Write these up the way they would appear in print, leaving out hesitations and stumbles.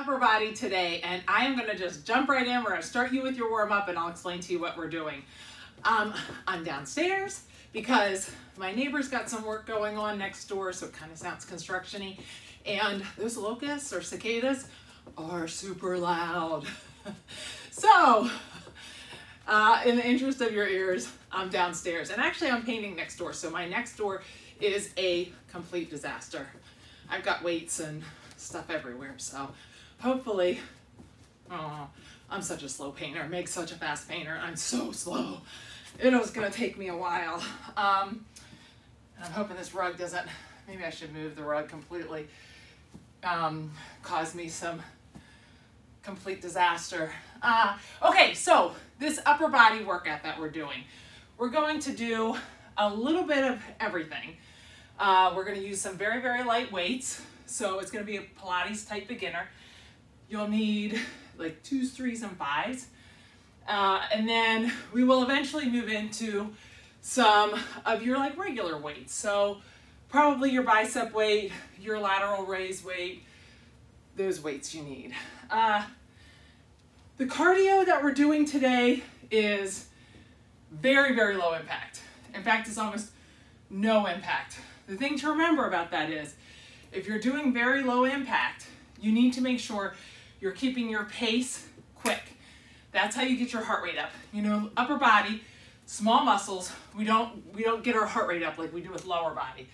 upper body today, and I am gonna just jump right in. We're gonna start you with your warm up and I'll explain to you what we're doing. I'm downstairs because my neighbor's got some work going on next door, so it kind of sounds construction-y. And those locusts or cicadas are super loud. So, in the interest of your ears, I'm downstairs. And actually I'm painting next door, so my next door is a complete disaster. I've got weights and stuff everywhere, so hopefully, oh, I'm such a slow painter, make such a fast painter, I'm so slow. It was gonna take me a while. And I'm hoping this rug doesn't, maybe I should move the rug completely, cause me some complete disaster. Okay, so this upper body workout that we're doing, we're going to do a little bit of everything. We're going to use some very, very light weights. So it's going to be a Pilates type beginner. You'll need like 2s, 3s, and 5s. And then we will eventually move into some of your like regular weights. So probably your bicep weight, your lateral raise weight, those weights you need. The cardio that we're doing today is very, very low impact. In fact, it's almost no impact. The thing to remember about that is, if you're doing very low impact, you need to make sure you're keeping your pace quick. That's how you get your heart rate up. You know, upper body, small muscles, we don't get our heart rate up like we do with lower body.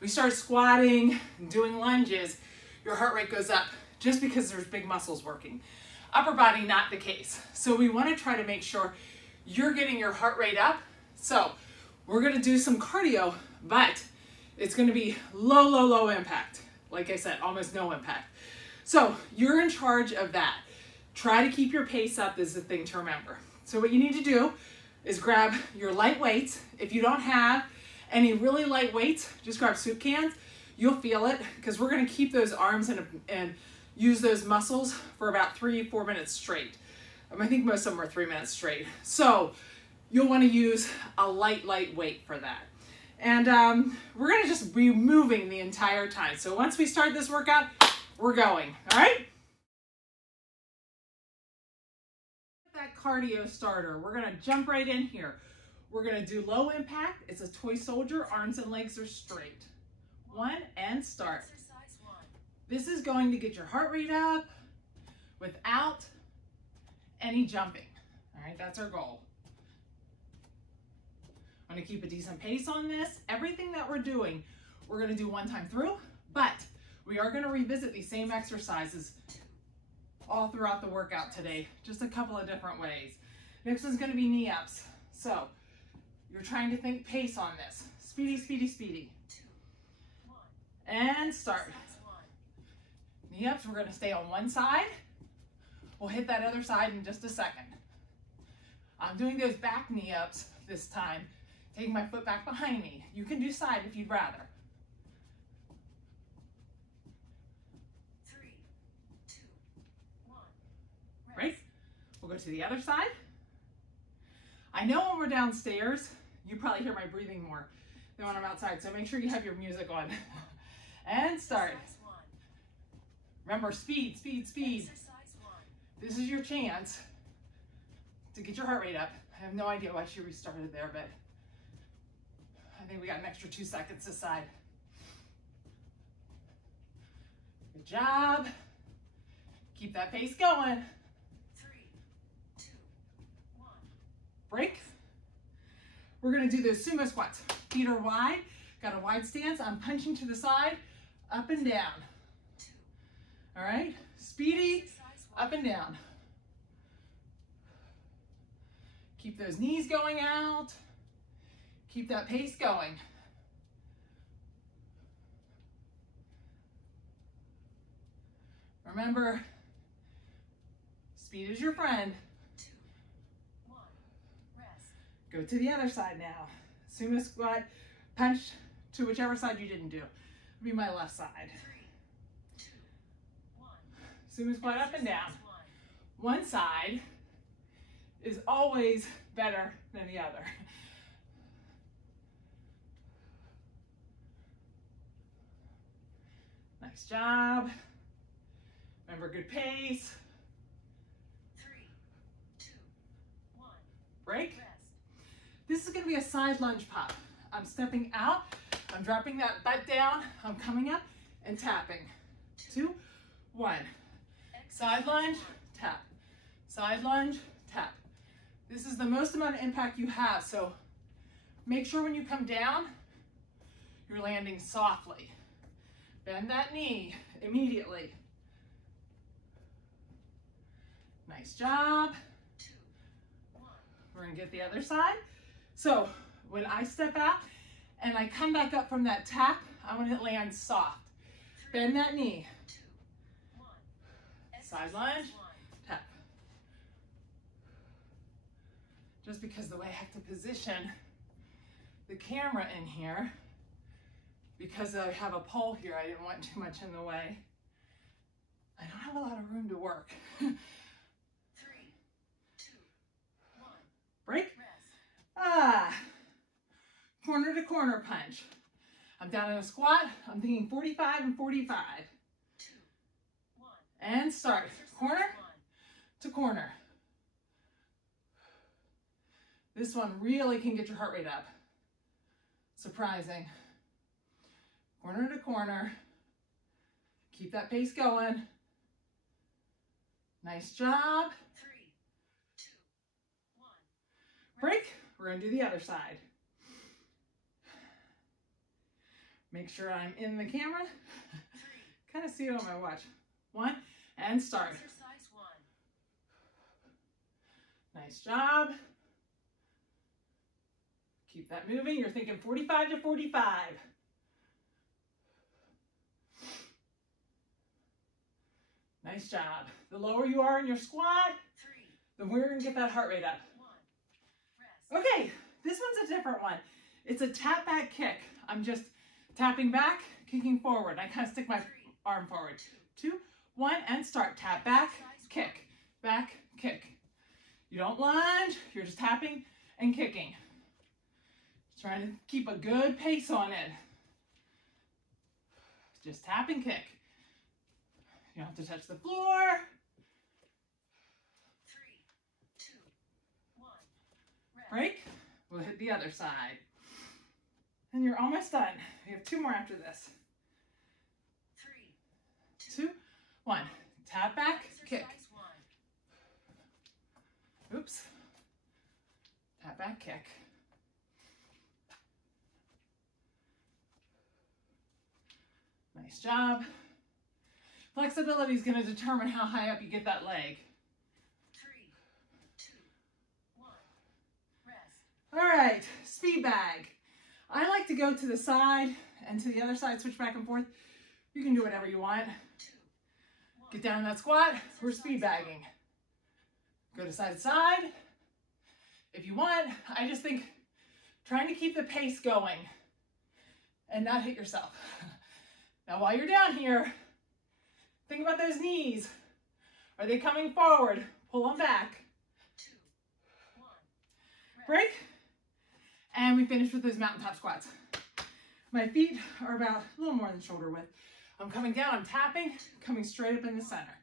We start squatting and doing lunges, your heart rate goes up just because there's big muscles working. Upper body, not the case. So we want to try to make sure you're getting your heart rate up. So we're going to do some cardio, but it's going to be low, low, low impact. Like I said, almost no impact. So you're in charge of that. Try to keep your pace up is the thing to remember. So what you need to do is grab your light weights. If you don't have any really light weights, just grab soup cans. You'll feel it because we're going to keep those arms and use those muscles for about 3-4 minutes straight. I think most of them are 3 minutes straight. So you'll want to use a light weight for that. And we're going to just be moving the entire time. So once we start this workout, we're going, all right? That cardio starter, we're going to jump right in here. We're going to do low impact. It's a toy soldier, arms and legs are straight. 1 and start. This is going to get your heart rate up without any jumping. All right, that's our goal. I'm going to keep a decent pace on this. Everything that we're doing, we're going to do one time through, but we are going to revisit these same exercises all throughout the workout today, just a couple of different ways. Next one's going to be knee ups. So you're trying to think pace on this. Speedy, speedy, speedy. And start. Knee ups, we're going to stay on one side. We'll hit that other side in just a second. I'm doing those back knee ups this time, taking my foot back behind me. You can do side if you'd rather. 3, 2, 1. Right? We'll go to the other side. I know when we're downstairs, you probably hear my breathing more than when I'm outside, so make sure you have your music on. And start. Remember, speed, speed, speed. This is your chance to get your heart rate up. I have no idea why she restarted there, but I think we got an extra 2 seconds this side. Good job. Keep that pace going. 3, 2, 1. Break. We're going to do those sumo squats. Feet are wide. Got a wide stance. I'm punching to the side, up and down. All right, speedy, up and down. Keep those knees going out. Keep that pace going. Remember, speed is your friend. 2, 1. Rest. Go to the other side now. Sumo squat, punch to whichever side you didn't do. It'll be my left side. 3, 2, 1. Sumo squat up and down. One side is always better than the other. Nice job. Remember, good pace. 3, 2, 1. Break. Rest. This is going to be a side lunge pop. I'm stepping out, I'm dropping that butt down, I'm coming up and tapping. 2, 1. Side lunge, tap. Side lunge, tap. This is the most amount of impact you have, so make sure when you come down, you're landing softly. Bend that knee immediately. Nice job. 2, 1. We're gonna get the other side. So when I step out and I come back up from that tap, I want to land soft. Bend that knee. 2, 1. Side lunge, tap. Just because the way I have to position the camera in here, because I have a pole here, I didn't want too much in the way. I don't have a lot of room to work. 3, 2, 1. Break. Rest. Corner to corner punch. I'm down in a squat. I'm thinking 45 and 45. 2, 1. And start. Corner 1. to corner. This one really can get your heart rate up. Surprising. Corner to corner. Keep that pace going. Nice job. 3, 2, 1. Break. We're going to do the other side. Make sure I'm in the camera. 3. Kind of see it on my watch. 1 and start. Exercise 1. Nice job. Keep that moving. You're thinking 45 to 45. Nice job. The lower you are in your squat, 3, the more you're going to get that heart rate up. 1. Rest. Okay, this one's a different one. It's a tap back kick. I'm just tapping back, kicking forward. I kind of stick my arm forward. 2, 1, and start. Tap back, kick, back, kick. You don't lunge, you're just tapping and kicking. Trying to keep a good pace on it. Just tap and kick. You don't have to touch the floor. 3, 2, 1. Rest. Break. We'll hit the other side. And you're almost done. We have 2 more after this. 3, 2, 1. Tap back, kick. Exercise 1. Oops. Tap back, kick. Nice job. Flexibility is going to determine how high up you get that leg. 3, 2, 1. Rest. All right, speed bag. I like to go to the side and to the other side, switch back and forth. You can do whatever you want. 2, 1. Get down in that squat. We're speed bagging. Go to side to side. If you want, I just think trying to keep the pace going and not hit yourself. Now, while you're down here, think about those knees. Are they coming forward? Pull them back. 2, 1. Rest. Break. And we finish with those mountaintop squats. My feet are about a little more than shoulder width. I'm coming down, I'm tapping, coming straight up in the center.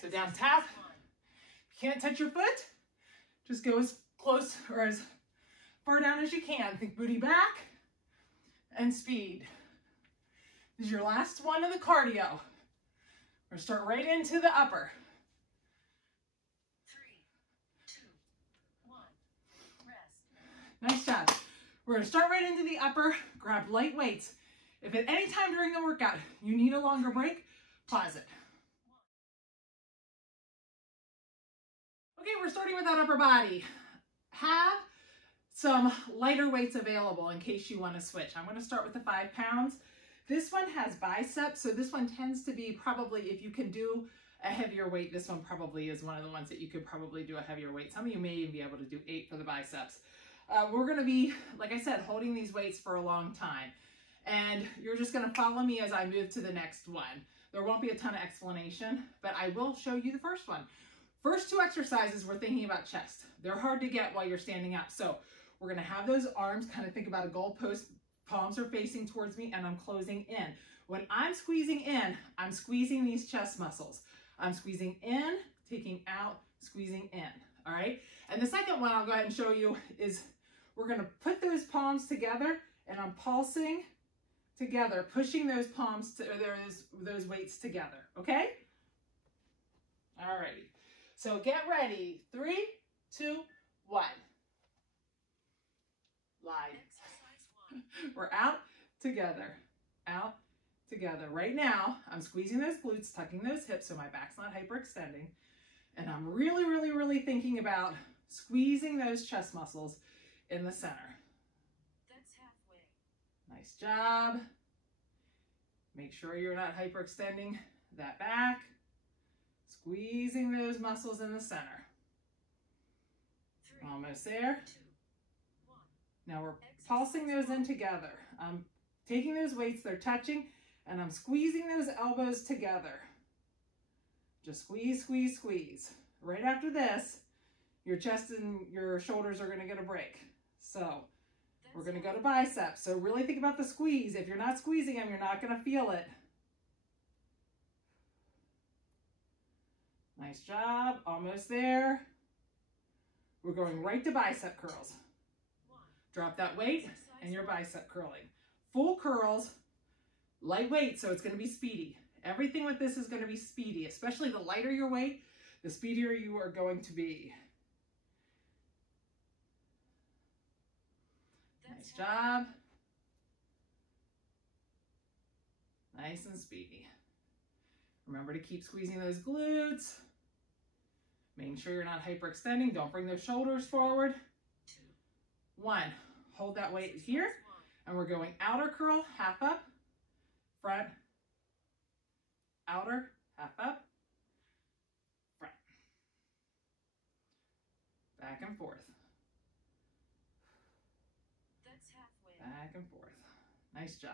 So down, tap. Exercise 1. If you can't touch your foot, just go as close or as far down as you can. Think booty back and speed. This is your last one of the cardio. We're gonna start right into the upper. 3, 2, 1. Rest. Nice job. We're gonna start right into the upper, grab light weights. If at any time during the workout you need a longer break, pause it. Okay, we're starting with that upper body. Have some lighter weights available in case you want to switch. I'm going to start with the 5 pounds. This one has biceps, so this one tends to be probably, if you can do a heavier weight, this one probably is one of the ones that you could probably do a heavier weight. Some of you may even be able to do 8 for the biceps. We're going to be, like I said, holding these weights for a long time. And you're just going to follow me as I move to the next one. There won't be a ton of explanation, but I will show you the first one. First 2 exercises, we're thinking about chest. They're hard to get while you're standing up. So we're going to have those arms, kind of think about a goalpost. Palms are facing towards me and I'm closing in. When I'm squeezing in, I'm squeezing these chest muscles. I'm squeezing in, taking out, squeezing in, all right? And the second one I'll go ahead and show you is we're gonna put those palms together and I'm pulsing together, pushing those palms to those weights together, okay? All righty. So get ready. 3, 2, 1. Lie. We're out together. Out together. Right now, I'm squeezing those glutes, tucking those hips so my back's not hyperextending. And I'm really, really, really thinking about squeezing those chest muscles in the center. That's halfway. Nice job. Make sure you're not hyperextending that back. Squeezing those muscles in the center. 3, Almost there. 2, 1. Now we're pulsing those in together. I'm taking those weights, they're touching, and I'm squeezing those elbows together. Just squeeze, squeeze, squeeze. Right after this, your chest and your shoulders are going to get a break. So we're going to go to biceps. So really think about the squeeze. If you're not squeezing them, you're not going to feel it. Nice job. Almost there. We're going right to bicep curls. Drop that weight and you're bicep curling. Full curls, lightweight, so it's going to be speedy. Everything with this is going to be speedy, especially the lighter your weight, the speedier you are going to be. Nice job. Nice and speedy. Remember to keep squeezing those glutes. Making sure you're not hyperextending. Don't bring those shoulders forward. 2, 1. Hold that weight here. And we're going outer curl, half up, front, outer, half up, front. Back and forth. That's halfway. Back and forth. Nice job.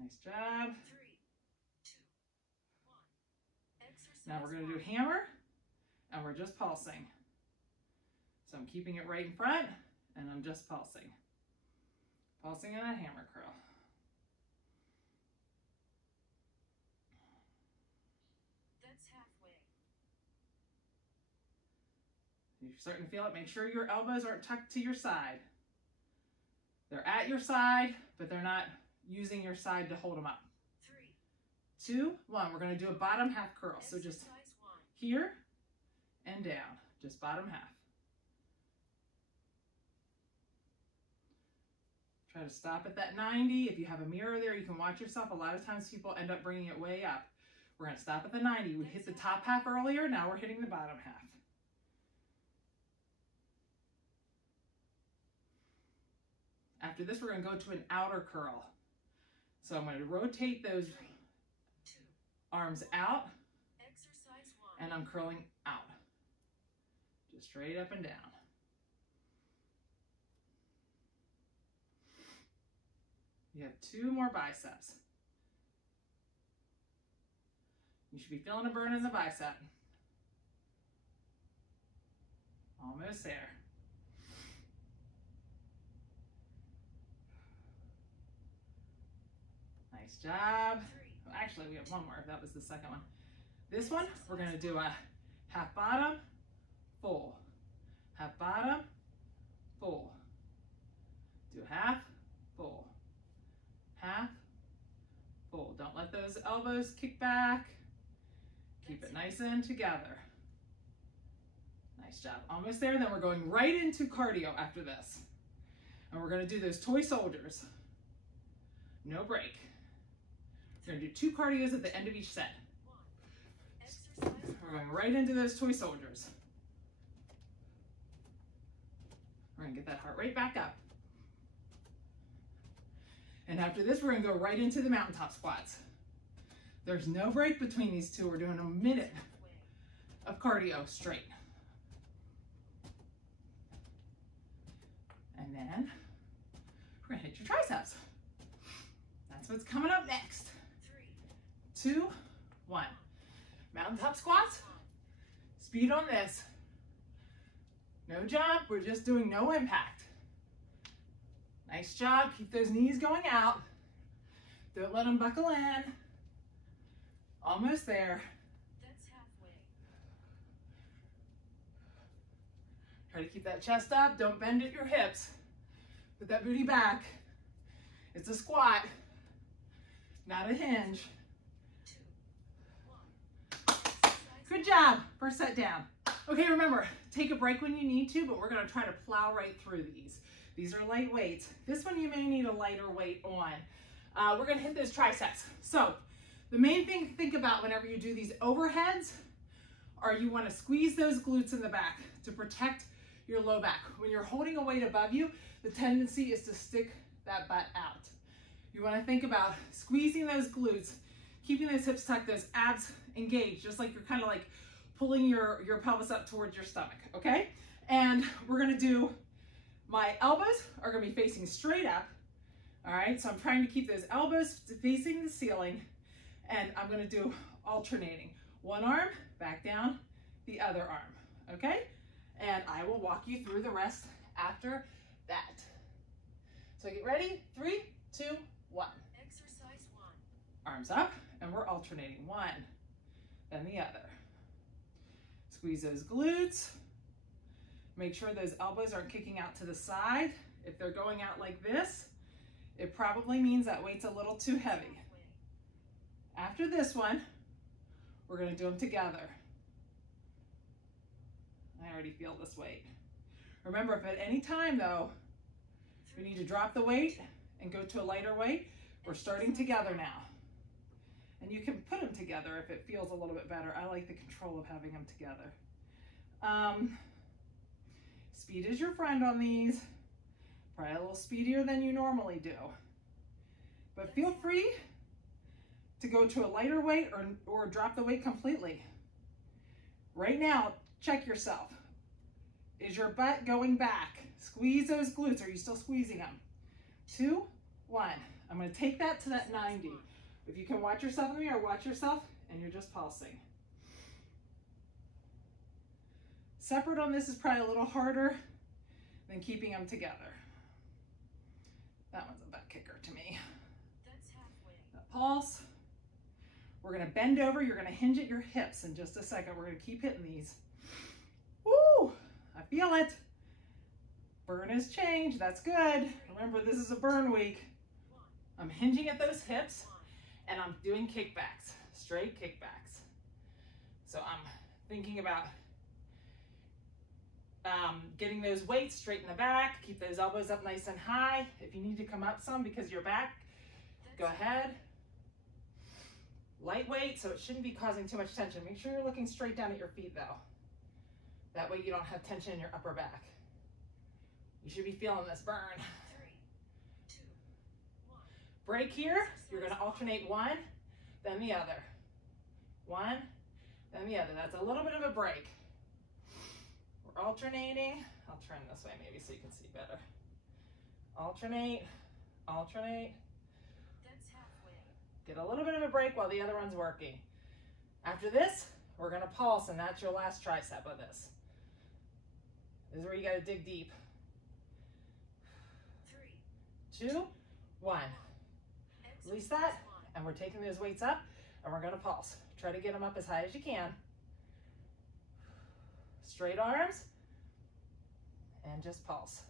Nice job. 3, 2, 1. Exercise. Now we're going to do hammer, and we're just pulsing. So I'm keeping it right in front, and I'm just pulsing. Pulsing in a hammer curl. That's halfway. If you're starting to feel it, make sure your elbows aren't tucked to your side. They're at your side, but they're not using your side to hold them up. 3, 2, 1. We're going to do a bottom half curl. So just exercise 1. here and down. Just bottom half. Try to stop at that 90. If you have a mirror there, you can watch yourself. A lot of times people end up bringing it way up. We're going to stop at the 90. We hit the top half earlier. Now we're hitting the bottom half. After this, we're going to go to an outer curl. So I'm going to rotate those 3, 2, arms out, exercise 1. and I'm curling out. Just straight up and down. You have 2 more biceps. You should be feeling a burn in the bicep. Almost there. Nice job. 3, Well, actually, we have one more. That was the second one. This one, we're going to do a half bottom, full. Half bottom, full. Do half, full. Half, full. Don't let those elbows kick back. Keep it nice and together. Nice job. Almost there. Then we're going right into cardio after this. And we're going to do those toy soldiers. No break. We're going to do 2 cardios at the end of each set. 1. Exercise We're going right into those toy soldiers. We're going to get that heart rate back up. And after this, we're going to go right into the mountaintop squats. There's no break between these two. We're doing a minute halfway. of cardio straight. And then we're going to hit your triceps. That's what's coming up next. 3, 2, 1. Mountaintop squats. Speed on this. No jump. We're just doing no impact. Nice job. Keep those knees going out. Don't let them buckle in. Almost there. That's halfway. Try to keep that chest up. Don't bend at your hips. Put that booty back. It's a squat, not a hinge. 2, 1. Exercise Good job. First set down. Okay, remember, take a break when you need to, but we're going to try to plow right through these. These are light weights. This one you may need a lighter weight on. We're going to hit those triceps. So the main thing to think about whenever you do these overheads are you want to squeeze those glutes in the back to protect your low back. When you're holding a weight above you, the tendency is to stick that butt out. You want to think about squeezing those glutes, keeping those hips tucked, those abs engaged, just like you're kind of like pulling your pelvis up towards your stomach, okay? And we're going to do, my elbows are going to be facing straight up, all right? So I'm trying to keep those elbows facing the ceiling, and I'm going to do alternating. One arm, back down, the other arm, okay? And I will walk you through the rest after that. So get ready, 3, 2, 1. Exercise 1. Arms up, and we're alternating. One, then the other. Squeeze those glutes. Make sure those elbows aren't kicking out to the side. If they're going out like this, it probably means that weight's a little too heavy. Halfway. After this one, we're going to do them together. I already feel this weight. Remember, if at any time though, we need to drop the weight and go to a lighter weight, we're starting together now. And you can put them together if it feels a little bit better. I like the control of having them together. Speed is your friend on these. Probably a little speedier than you normally do. But feel free to go to a lighter weight or drop the weight completely. Right now, check yourself. Is your butt going back? Squeeze those glutes. Are you still squeezing them? 2, 1. I'm going to take that to that 90. If you can watch yourself in the mirror, watch yourself, and you're just pulsing. Separate on this is probably a little harder than keeping them together. That one's a butt kicker to me. That's halfway. That pulse. We're going to bend over. You're going to hinge at your hips in just a second. We're going to keep hitting these. Woo! I feel it. Burn has changed. That's good. Remember, this is a burn week. I'm hinging at those hips, and I'm doing kickbacks, straight kickbacks. So I'm thinking about getting those weights straight in the back. Keep those elbows up nice and high. If you need to come up some because you're back, go ahead. Lightweight, so it shouldn't be causing too much tension. Make sure you're looking straight down at your feet though. That way you don't have tension in your upper back. You should be feeling this burn. 3, 2, 1. Break here. You're going to alternate one, then the other. One, then the other. That's a little bit of a break. We're alternating. I'll turn this way maybe so you can see better. Alternate, alternate. That's halfway. Get a little bit of a break while the other one's working. After this, we're going to pulse, and that's your last tricep of this. This is where you got to dig deep. 3, 2, 1. Release that, and we're taking those weights up, and we're going to pulse. Try to get them up as high as you can. Straight arms, and just pulse.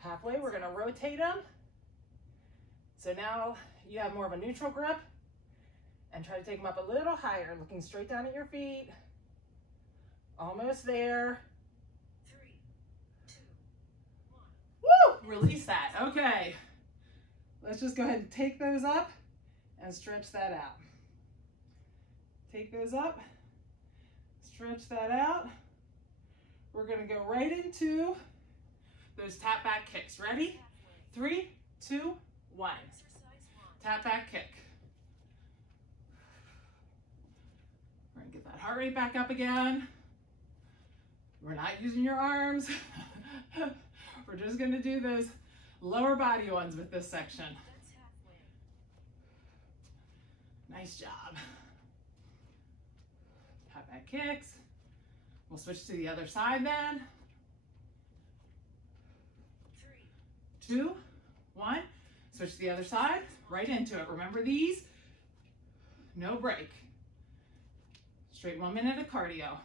Halfway, we're going to rotate them. So now you have more of a neutral grip, and try to take them up a little higher, looking straight down at your feet. Almost there. 3, 2, 1. Woo! Release that. Okay. Let's just go ahead and take those up and stretch that out. Take those up, stretch that out. We're going to go right into those tap back kicks. Ready? 3, 2, 1. Exercise 1. Tap back kick. We're going to get that heart rate back up again. We're not using your arms. We're just going to do those lower body ones with this section. That's halfway. Nice job. Tap back kicks. We'll switch to the other side then. 2, 1. Switch to the other side, right into it. Remember these, no break. Straight 1 minute of cardio.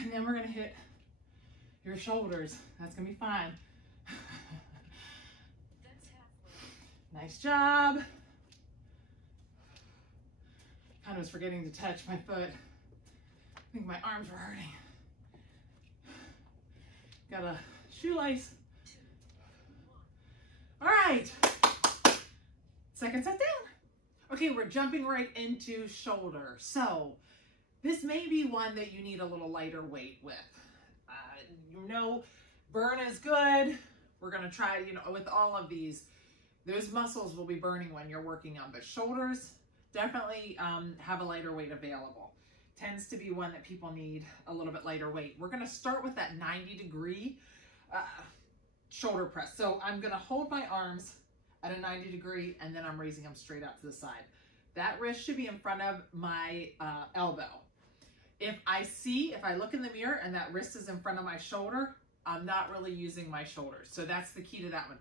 And then we're gonna hit your shoulders. That's gonna be fine. That's halfway. Nice job. Kind of was forgetting to touch my foot. I think my arms were hurting. Got a shoelace. 2, 1. All right. Second set down. Okay, we're jumping right into shoulder. So this may be one that you need a little lighter weight with. You know, burn is good. We're gonna try, you know, with all of these, those muscles will be burning when you're working on, but shoulders definitely have a lighter weight available. Tends to be one that people need a little bit lighter weight. We're gonna start with that 90-degree shoulder press. So I'm gonna hold my arms at a 90-degree and then I'm raising them straight out to the side. That wrist should be in front of my elbow. If I look in the mirror and that wrist is in front of my shoulder, I'm not really using my shoulders. So that's the key to that one.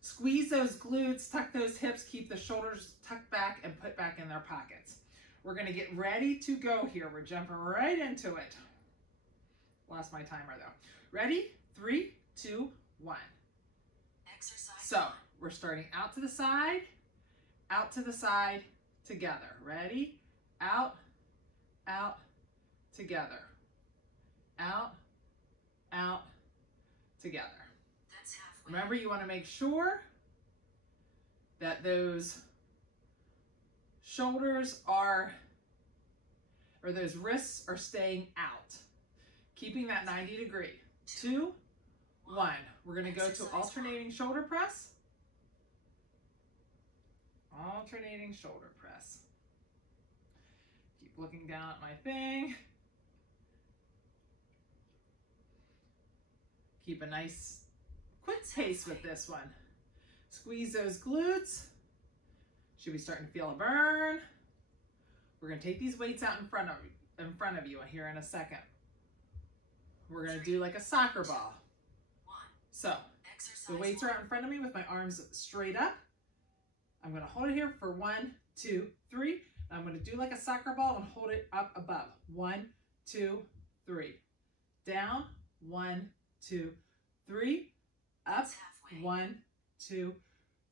Squeeze those glutes, tuck those hips, keep the shoulders tucked back and put back in their pockets. We're gonna get ready to go here. We're jumping right into it. Lost my timer though. Ready? 3, 2, 1. Exercise. So we're starting out to the side, together. Ready? Out, out, together. Out, out, together. That's halfway. Remember, you want to make sure that those shoulders are, or those wrists are staying out. Keeping that 90-degree. 2, 1. We're going to go to alternating shoulder press. Alternating shoulder press. Keep looking down at my thing. Keep a nice quick pace with this one. Squeeze those glutes. Should be starting to feel a burn. We're going to take these weights out in front of you here in a second. We're going to do like a soccer ball. 1. So the weights are out in front of me with my arms straight up. I'm going to hold it here for 1, 2, 3. I'm going to do like a soccer ball and hold it up above. 1, 2, 3. Down. 1, 2, 3. Up. 1, 2,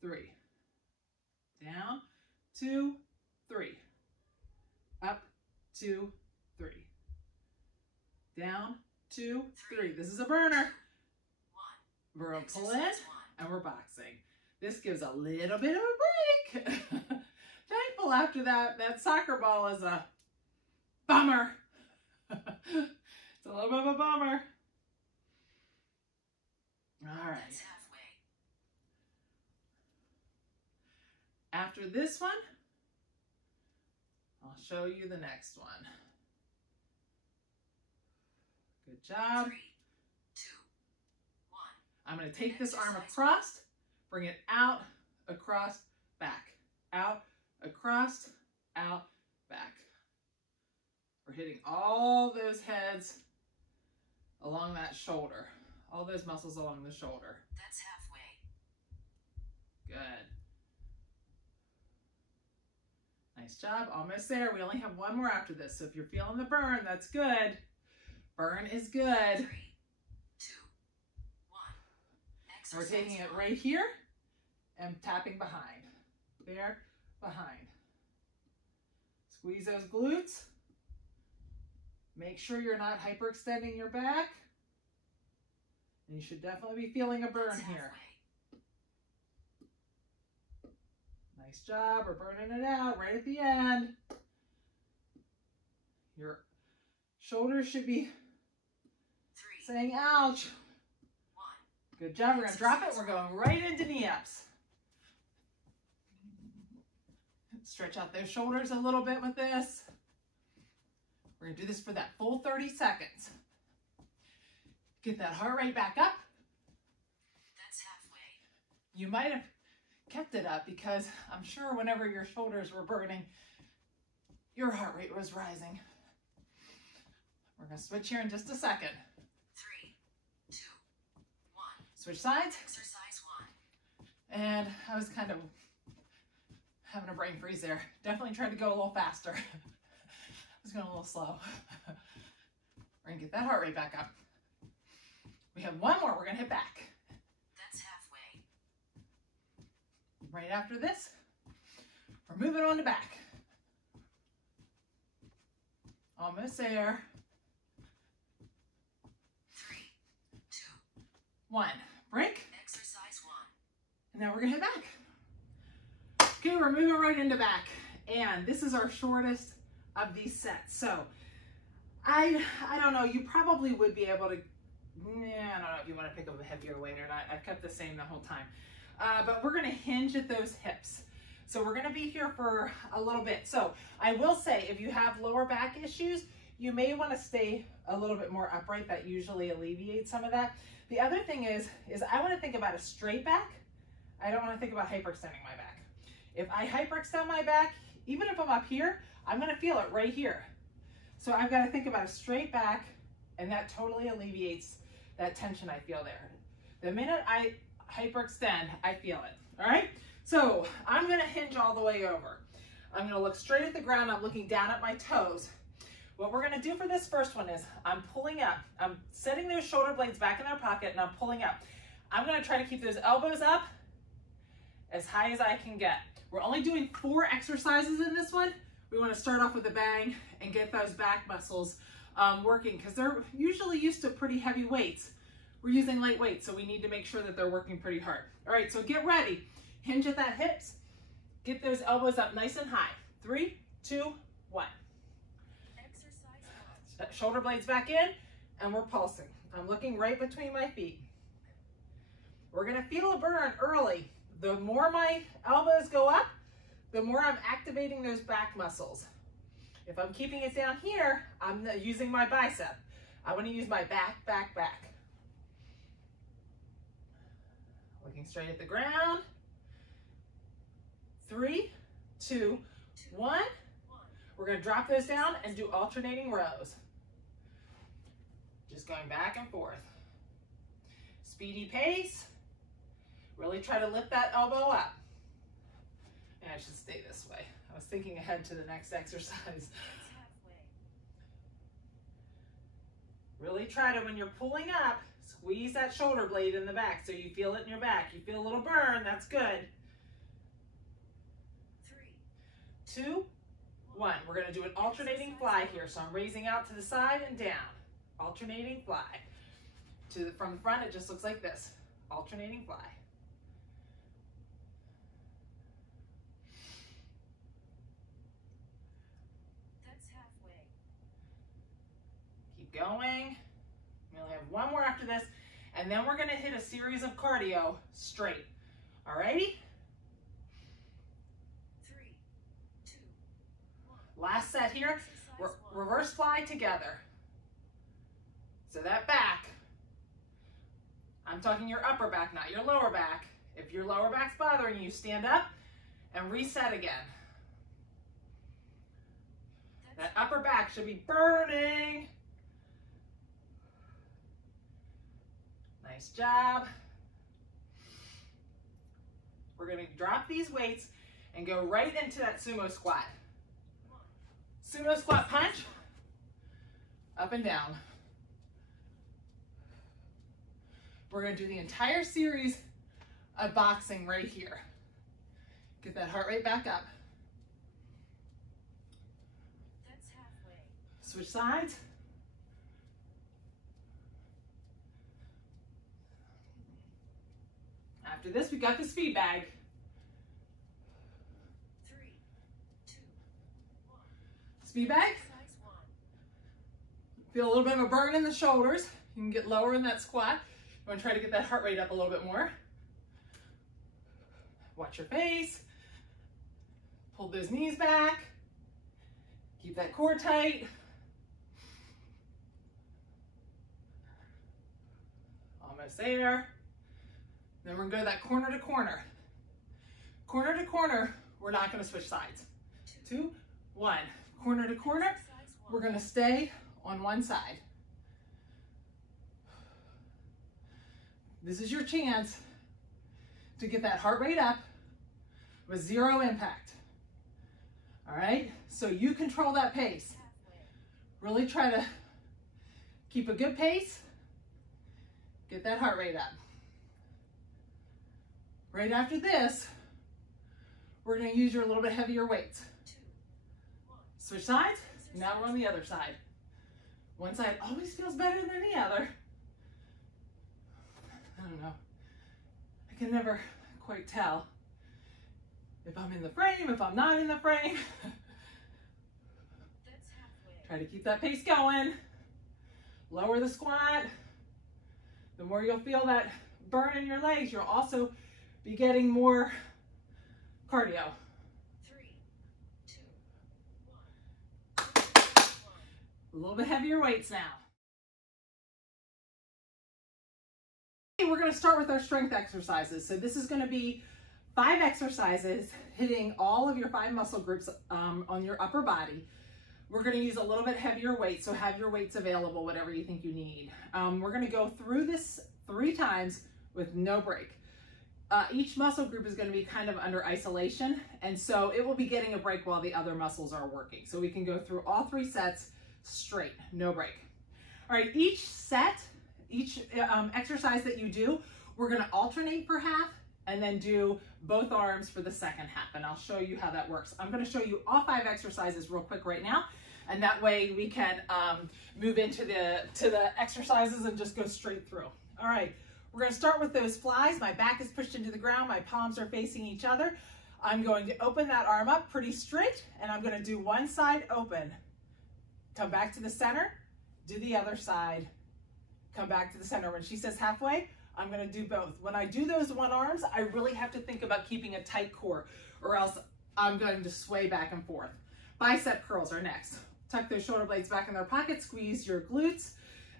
3. Down. 2, 3. Up. 2, 3. Down. 2, 3. This is a burner. 1. We're going to pull in and we're boxing. This gives a little bit of a break. Thankful after that soccer ball is a bummer. It's a little bit of a bummer. All right. That's halfway. After this one, I'll show you the next one. Good job. 3, 2, 1. I'm going to take this arm across, bring it out, across, back, out, across, out, back. We're hitting all those heads along that shoulder, all those muscles along the shoulder. That's halfway. Good. Nice job. Almost there. We only have one more after this. So if you're feeling the burn, that's good. Burn is good. 3, 2, 1. We're taking it right here and tapping behind. There, behind. Squeeze those glutes. Make sure you're not hyperextending your back. And you should definitely be feeling a burn here. Nice job. We're burning it out right at the end. Your shoulders should be 3, saying ouch. 1. Good job. We're going to drop it. We're going right into knee-ups. Stretch out those shoulders a little bit with this. We're going to do this for that full 30 seconds. Get that heart rate back up. That's halfway. You might have kept it up because I'm sure whenever your shoulders were burning, your heart rate was rising. We're going to switch here in just a second. 3, 2, 1. Switch sides. Exercise 1. And I was kind of having a brain freeze there. Definitely tried to go a little faster. I was going a little slow. We're gonna get that heart rate back up. We have one more, we're gonna hit back. That's halfway. Right after this, we're moving on to back. Almost there. 3, 2, 1. Break. exercise 1. And now we're gonna hit back. Okay, we're moving right into back. And this is our shortest of these sets. So I don't know, you probably would be able to, I don't know if you want to pick up a heavier weight or not. I've kept the same the whole time. But we're gonna hinge at those hips. So we're gonna be here for a little bit. So I will say, if you have lower back issues, you may wanna stay a little bit more upright. That usually alleviates some of that. The other thing is I wanna think about a straight back. I don't wanna think about hyperextending my back. If I hyperextend my back, even if I'm up here, I'm gonna feel it right here. So I've got to think about a straight back, and that totally alleviates that tension I feel there. The minute I hyperextend, I feel it. All right? So I'm going to hinge all the way over. I'm going to look straight at the ground. I'm looking down at my toes. What we're going to do for this first one is I'm pulling up. I'm setting those shoulder blades back in their pocket, and I'm pulling up. I'm going to try to keep those elbows up as high as I can get. We're only doing 4 exercises in this one. We want to start off with a bang and get those back muscles working, because they're usually used to pretty heavy weights. We're using light weights, so we need to make sure that they're working pretty hard. All right, so get ready. Hinge at that hips. Get those elbows up nice and high. 3, 2, 1. Exercise 1. Shoulder blades back in, and we're pulsing. I'm looking right between my feet. We're going to feel a burn early. The more my elbows go up, the more I'm activating those back muscles. If I'm keeping it down here, I'm using my bicep. I want to use my back, back, back. Looking straight at the ground. 3, 2, 1. We're going to drop those down and do alternating rows. Just going back and forth. Speedy pace. Really try to lift that elbow up. And I should stay this way. I was thinking ahead to the next exercise. That's halfway. Really try to, when you're pulling up, squeeze that shoulder blade in the back so you feel it in your back. You feel a little burn, that's good. 3, 2, 1. We're going to do an alternating fly here. So I'm raising out to the side and down. Alternating fly. From the front, it just looks like this. Alternating fly. Going. We only have one more after this, and then we're going to hit a series of cardio straight. Alrighty? 3, 2, 1. Last set here. Reverse fly together. So that back, I'm talking your upper back, not your lower back. If your lower back's bothering you, stand up and reset again. That upper back should be burning. Nice job. We're going to drop these weights and go right into that sumo squat. Sumo squat punch. Up and down. We're going to do the entire series of boxing right here. Get that heart rate back up. That's halfway. Switch sides. After this, we got the speed bag. 3, 2, 1. Speed bag. Exercise 1. Feel a little bit of a burn in the shoulders. You can get lower in that squat. You want to try to get that heart rate up a little bit more. Watch your face. Pull those knees back. Keep that core tight. Almost there. Then we're going to go to that corner to corner. Corner to corner, we're not going to switch sides. 2, 1. Corner to corner, we're going to stay on one side. This is your chance to get that heart rate up with zero impact. All right, so you control that pace. Really try to keep a good pace. Get that heart rate up. Right after this, we're going to use your little bit heavier weights. Switch sides. Now we're on the other side. One side always feels better than the other. I don't know. I can never quite tell if I'm in the frame, if I'm not in the frame. Try to keep that pace going. Lower the squat. The more you'll feel that burn in your legs, you'll also be getting more cardio. 3, 2, 1. A little bit heavier weights now. Okay, we're going to start with our strength exercises. So this is going to be 5 exercises hitting all of your 5 muscle groups on your upper body. We're going to use a little bit heavier weight, so have your weights available, whatever you think you need. We're going to go through this 3 times with no break. Each muscle group is going to be kind of under isolation, and so it will be getting a break while the other muscles are working. So we can go through all 3 sets straight, no break. All right, each set, each exercise that you do, we're going to alternate for half and then do both arms for the second half, and I'll show you how that works. I'm going to show you all 5 exercises real quick right now, and that way we can move into the exercises and just go straight through. All right, we're going to start with those flies. My back is pushed into the ground, my palms are facing each other. I'm going to open that arm up pretty straight, and I'm going to do one side open. Come back to the center, do the other side, come back to the center. When she says halfway, I'm going to do both. When I do those one arms, I really have to think about keeping a tight core, or else I'm going to sway back and forth. Bicep curls are next. Tuck those shoulder blades back in their pockets, squeeze your glutes,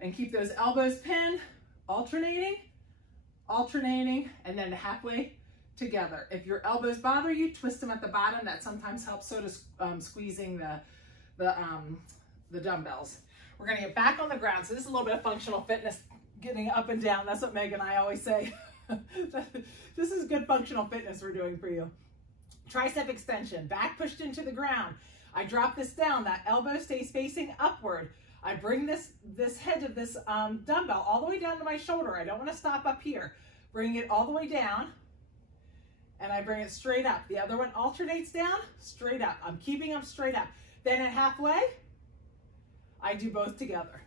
and keep those elbows pinned, alternating, alternating, and then halfway together. If your elbows bother you, twist them at the bottom. That sometimes helps, so does squeezing the dumbbells. We're going to get back on the ground. So this is a little bit of functional fitness, getting up and down. That's what Meg and I always say. This is good functional fitness we're doing for you. Tricep extension, back pushed into the ground. I drop this down, that elbow stays facing upward. I bring this head of this dumbbell all the way down to my shoulder. I don't want to stop up here. Bring it all the way down, and I bring it straight up. The other one alternates down, straight up. I'm keeping them straight up. Then at halfway, I do both together.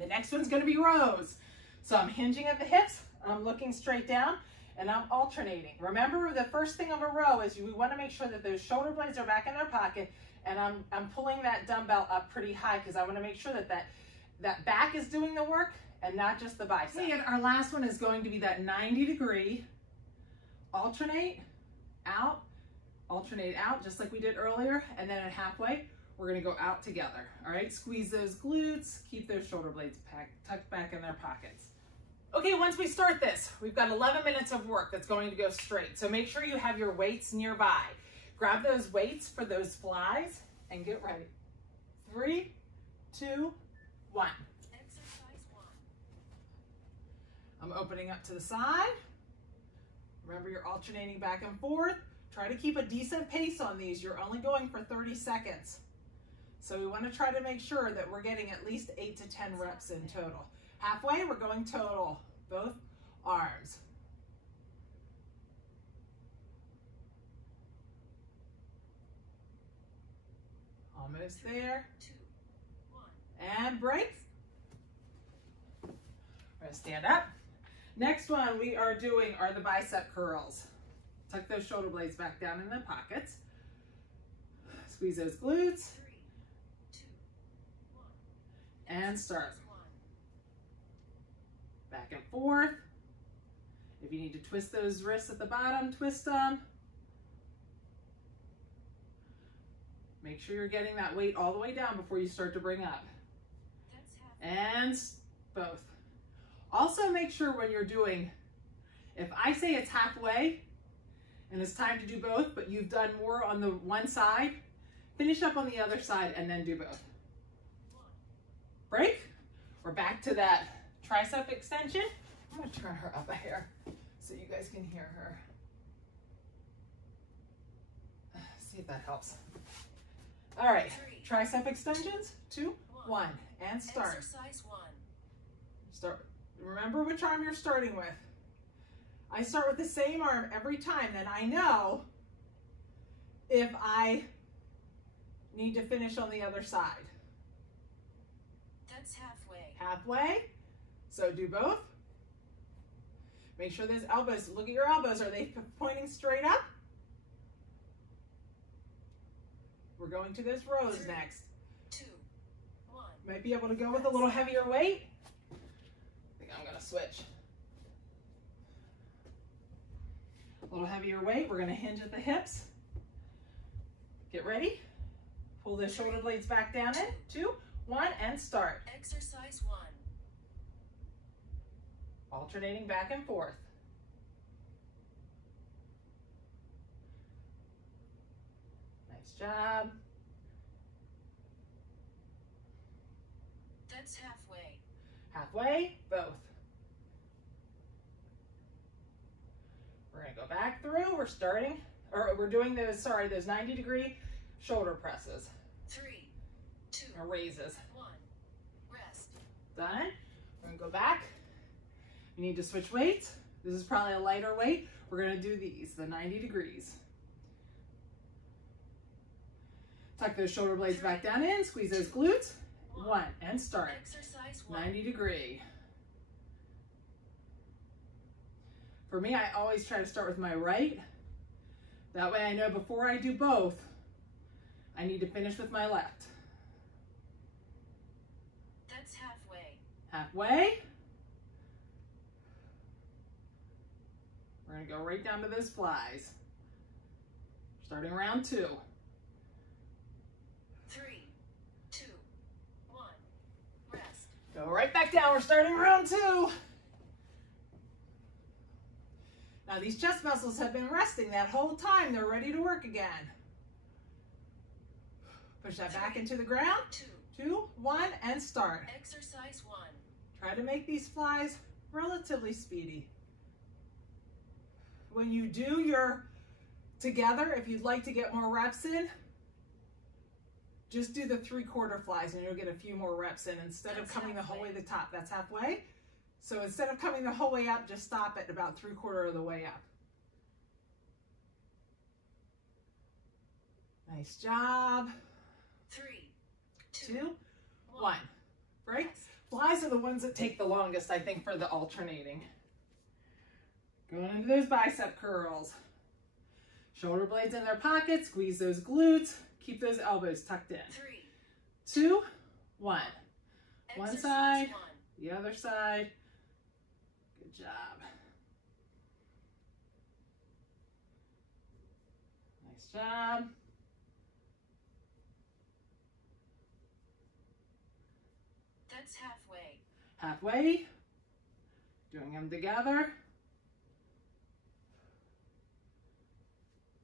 The next one's going to be rows. So I'm hinging at the hips, I'm looking straight down, and I'm alternating. Remember, the first thing of a row is we want to make sure that those shoulder blades are back in their pocket, and I'm pulling that dumbbell up pretty high because I want to make sure that that back is doing the work and not just the bicep. And our last one is going to be that 90-degree alternate out, just like we did earlier, and then at halfway, we're going to go out together. All right, squeeze those glutes, keep those shoulder blades tucked back in their pockets. Okay, once we start this, we've got 11 minutes of work that's going to go straight. So make sure you have your weights nearby. Grab those weights for those flies and get ready. 3, 2, 1. Exercise 1. I'm opening up to the side. Remember, you're alternating back and forth. Try to keep a decent pace on these. You're only going for 30 seconds. So we want to try to make sure that we're getting at least 8 to 10 reps in total. Halfway, we're going total, both arms. Almost there. 2, 1. And break. We're going to stand up. Next one we are doing are the bicep curls. Tuck those shoulder blades back down in the pockets. Squeeze those glutes. 3, 2, 1. And start. Exercise 1. Back and forth. If you need to twist those wrists at the bottom, twist them. Make sure you're getting that weight all the way down before you start to bring up. That's half. And both. Also make sure when you're doing, if I say it's halfway and it's time to do both, but you've done more on the one side, finish up on the other side and then do both. 1. Break. We're back to that tricep extension. I'm gonna turn her up a hair so you guys can hear her. See if that helps. All right, tricep extensions, 2, 1, and start. Exercise 1. Start. Remember which arm you're starting with. I start with the same arm every time, then I know if I need to finish on the other side. That's halfway. Halfway, so do both. Make sure those elbows, look at your elbows, are they pointing straight up? We're going to those rows 3, next. 2, 1. Might be able to go with a little heavier weight. I think I'm gonna switch. A little heavier weight, we're gonna hinge at the hips. Get ready. Pull the shoulder blades back down in, 2, 1, and start. Exercise 1. Alternating back and forth. Nice job. That's halfway. Halfway, both. We're gonna go back through, we're starting, or we're doing those 90-degree shoulder presses. 3, 2, Or raises. 1. Rest. Done. We're gonna go back. You need to switch weights. This is probably a lighter weight. We're gonna do these, the 90 degrees. Tuck those shoulder blades back down in, squeeze those glutes. 1, and start. Exercise 1. 90 degree. For me, I always try to start with my right. That way I know before I do both, I need to finish with my left. That's halfway. Halfway. We're gonna go right down to those flies. Starting round 2. 3, 2, 1. Rest. Go right back down, we're starting round 2. Now these chest muscles have been resting that whole time. They're ready to work again. Push that back into the ground. 2. 2, 1, and start. Exercise 1. Try to make these flies relatively speedy. When you do your together, if you'd like to get more reps in, just do the 3/4 flies and you'll get a few more reps in instead of coming the whole way to the top. That's halfway. So instead of coming the whole way up, just stop at about 3/4 of the way up. Nice job. 3, 2, 1. Break. Flies are the ones that take the longest, I think, for the alternating. Going into those bicep curls. Shoulder blades in their pockets, squeeze those glutes, keep those elbows tucked in. 3, 2, 1. One Exercise side, 1. the other side. Good job. Nice job. That's halfway. Halfway. Doing them together.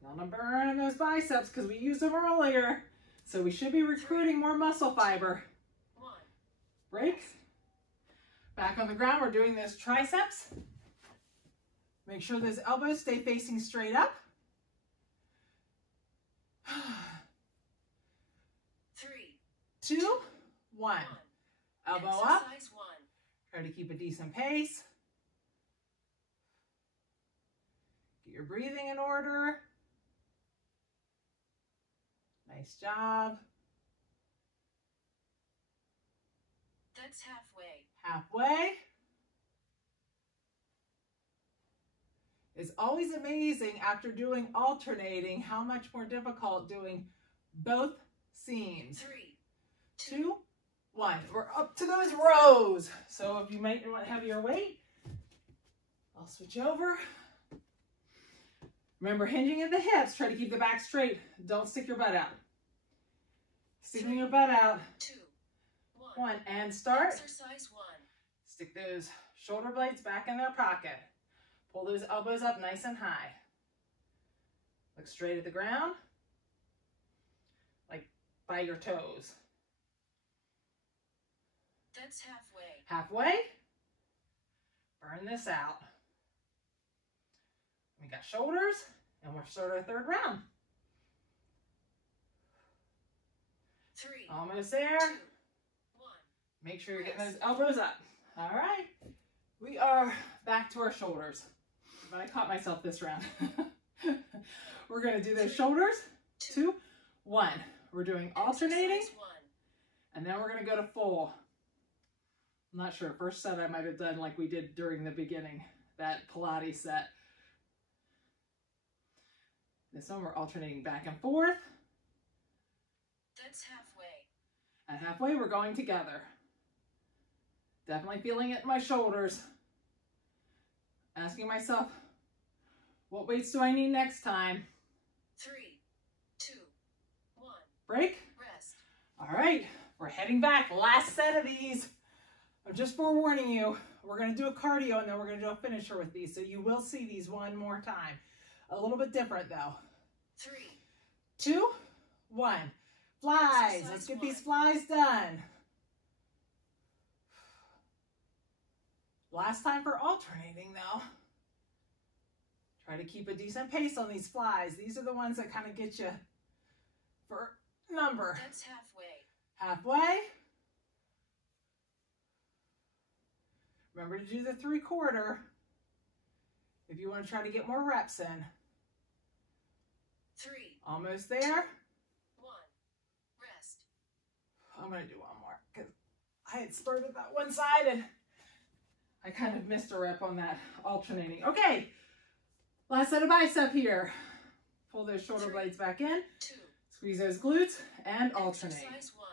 Gonna burn in those biceps because we used them earlier. So we should be recruiting more muscle fiber. 1. Break. Back on the ground, we're doing those triceps. Make sure those elbows stay facing straight up. 3, 2, 1. 1. Elbow up. Exercise 1. Try to keep a decent pace. Get your breathing in order. Nice job. That's halfway. Halfway. It's always amazing after doing alternating how much more difficult doing both seams. 3, 2, 1. We're up to those rows. So if you might want heavier weight, I'll switch over. Remember, hinging at the hips. Try to keep the back straight. Don't stick your butt out. Sticking your butt out. 2, 1. 1, and start. Exercise 1. Stick those shoulder blades back in their pocket. Pull those elbows up nice and high. Look straight at the ground, like by your toes. That's halfway. Halfway. Burn this out. We got shoulders, and we'll start our third round. 3, Almost there. 2, 1. Make sure you're getting those elbows up. All right. We are back to our shoulders. But I caught myself this round. We're going to do those shoulders. 2, 1. We're doing alternating. And then we're going to go to full. I'm not sure. First set I might have done like we did during the beginning. That Pilates set. This one we're alternating back and forth. That's halfway. And halfway we're going together. Definitely feeling it in my shoulders. Asking myself, what weights do I need next time? 3, 2, 1. Break. Rest. All right, we're heading back. Last set of these. I'm just forewarning you, we're going to do a cardio and then we're going to do a finisher with these. So you will see these one more time. A little bit different though. 3, 2, 1. Flies. Let's get these flies done. Last time for alternating though. Try to keep a decent pace on these flies. These are the ones that kind of get you for number. That's halfway. Halfway. Remember to do the 3/4 if you want to try to get more reps in. 3, Almost there. 1. Rest. I'm going to do one more because I had started that one side and I kind of missed a rep on that alternating. Okay, last set of bicep here. Pull those shoulder blades back in. 2. Squeeze those glutes and alternate. Exercise 1.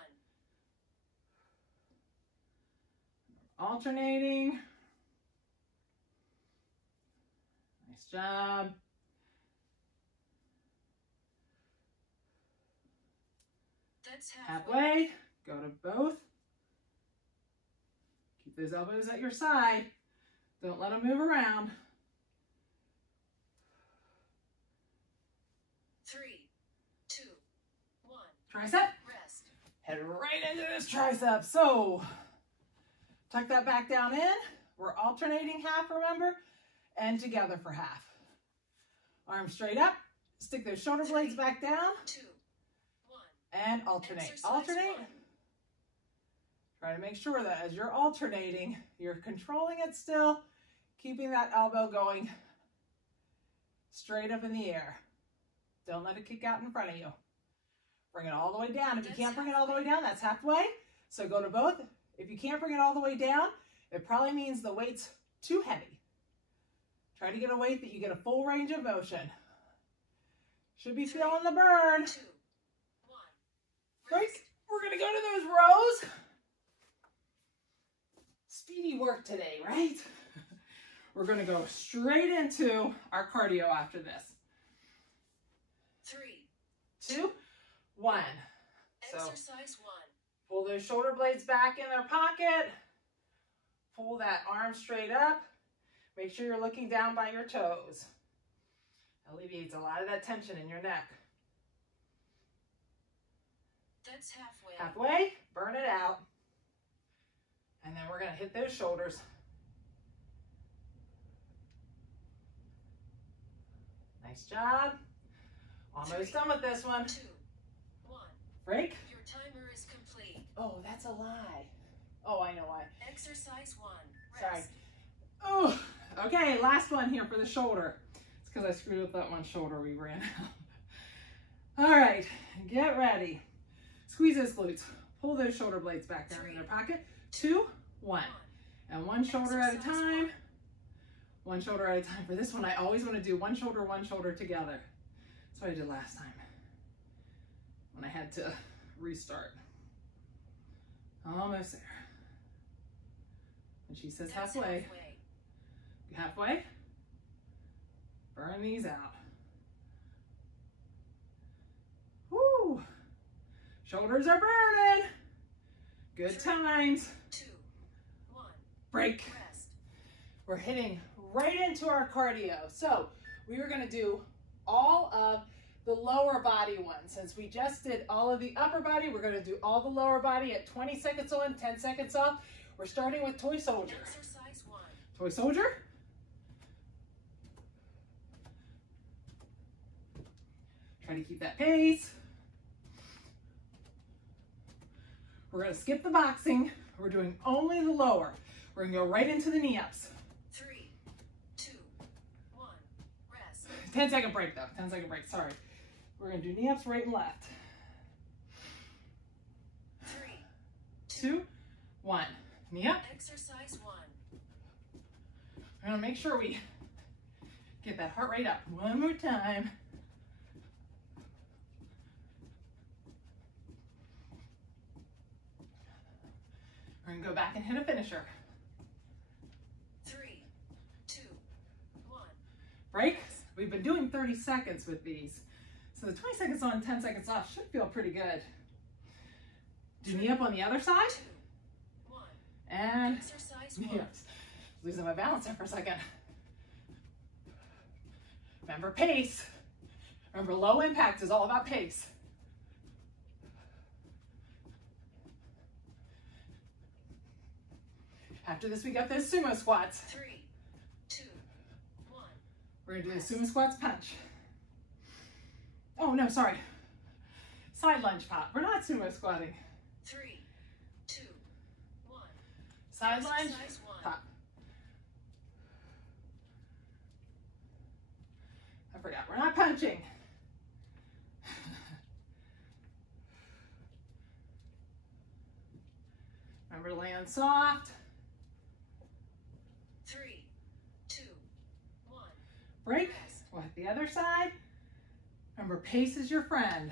Alternating. Nice job. That's halfway. Halfway. Go to both. Keep those elbows at your side. Don't let them move around. 3, 2, 1. Tricep. Rest. Head right into this tricep. So, tuck that back down in. We're alternating half, remember? And together for half. Arms straight up. Stick those shoulder blades back down. 2, 1. And alternate. Exercise Alternate. 1. Try to make sure that as you're alternating, you're controlling it still, keeping that elbow going straight up in the air. Don't let it kick out in front of you. Bring it all the way down. If you can't bring it all the way down, that's halfway. So go to both. If you can't bring it all the way down, it probably means the weight's too heavy. Try to get a weight that you get a full range of motion. Should be feeling the burn. 2, 1. Break. Rest. We're going to go to those rows. Speedy work today, right? We're going to go straight into our cardio after this. 3, 2, 1. So exercise 1. pull those shoulder blades back in their pocket. Pull that arm straight up. Make sure you're looking down by your toes. Alleviates a lot of that tension in your neck. That's halfway. Halfway, burn it out. And then we're going to hit those shoulders. Nice job. Almost done with this one. 2, 1. Break. Your timer is complete. Oh, that's a lie. Oh, I know why. Exercise 1. Sorry. Rest. Oh, okay, last one here for the shoulder. It's because I screwed up that one shoulder we ran out. All right, get ready. Squeeze those glutes. Pull those shoulder blades back down in their pocket. 2, 1. And one shoulder at a time. One shoulder at a time. For this one, I always want to do one shoulder together. That's what I did last time when I had to restart. Almost there. And she says That's halfway. Halfway. Burn these out. Woo! Shoulders are burning. Good times. 2, 1. Break. Rest. We're hitting right into our cardio. So we are going to do all of the lower body ones. Since we just did all of the upper body, we're going to do all the lower body at 20 seconds on, 10 seconds off. We're starting with toy soldier. Exercise 1. Toy soldier. Try to keep that pace. We're going to skip the boxing. We're doing only the lower. We're going to go right into the knee ups. 3, 2, 1, rest. 10-second break though. 10-second break. Sorry. We're going to do knee ups right and left. 3, 2, 1. Knee up. exercise 1. We're going to make sure we get that heart rate up. One more time. We're going to go back and hit a finisher. 3, 2, 1. Break. We've been doing 30 seconds with these. So the 20 seconds on, 10 seconds off should feel pretty good. Do knee up on the other side. 2, 1. And Exercise knee 1. ups. Losing my balance there for a second. Remember pace. Remember low impact is all about pace. After this, we got those sumo squats. 3, 2, 1. We're gonna do the sumo squats punch. Oh no, sorry. Side lunge pop. We're not sumo squatting. 3, 2, 1. Side lunge Exercise 1. pop. I forgot, we're not punching. Remember to land soft. 3, 2, 1. Break. Rest. With the other side. Remember, pace is your friend.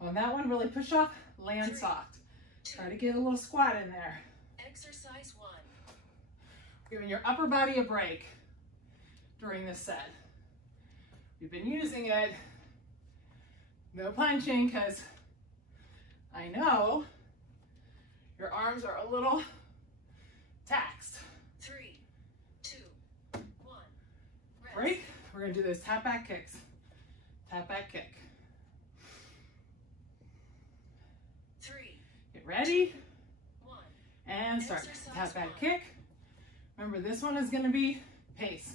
On that one, really push off, land 3, soft. 2. Try to get a little squat in there. Exercise 1. Giving your upper body a break during this set. You've been using it. No punching, because I know your arms are a little taxed. 3, 2, 1. Rest. Break. We're going to do those tap back kicks. Tap back kick. 3, Get ready 1. and start. Exercise Tap back 1. kick. Remember, this one is going to be pace.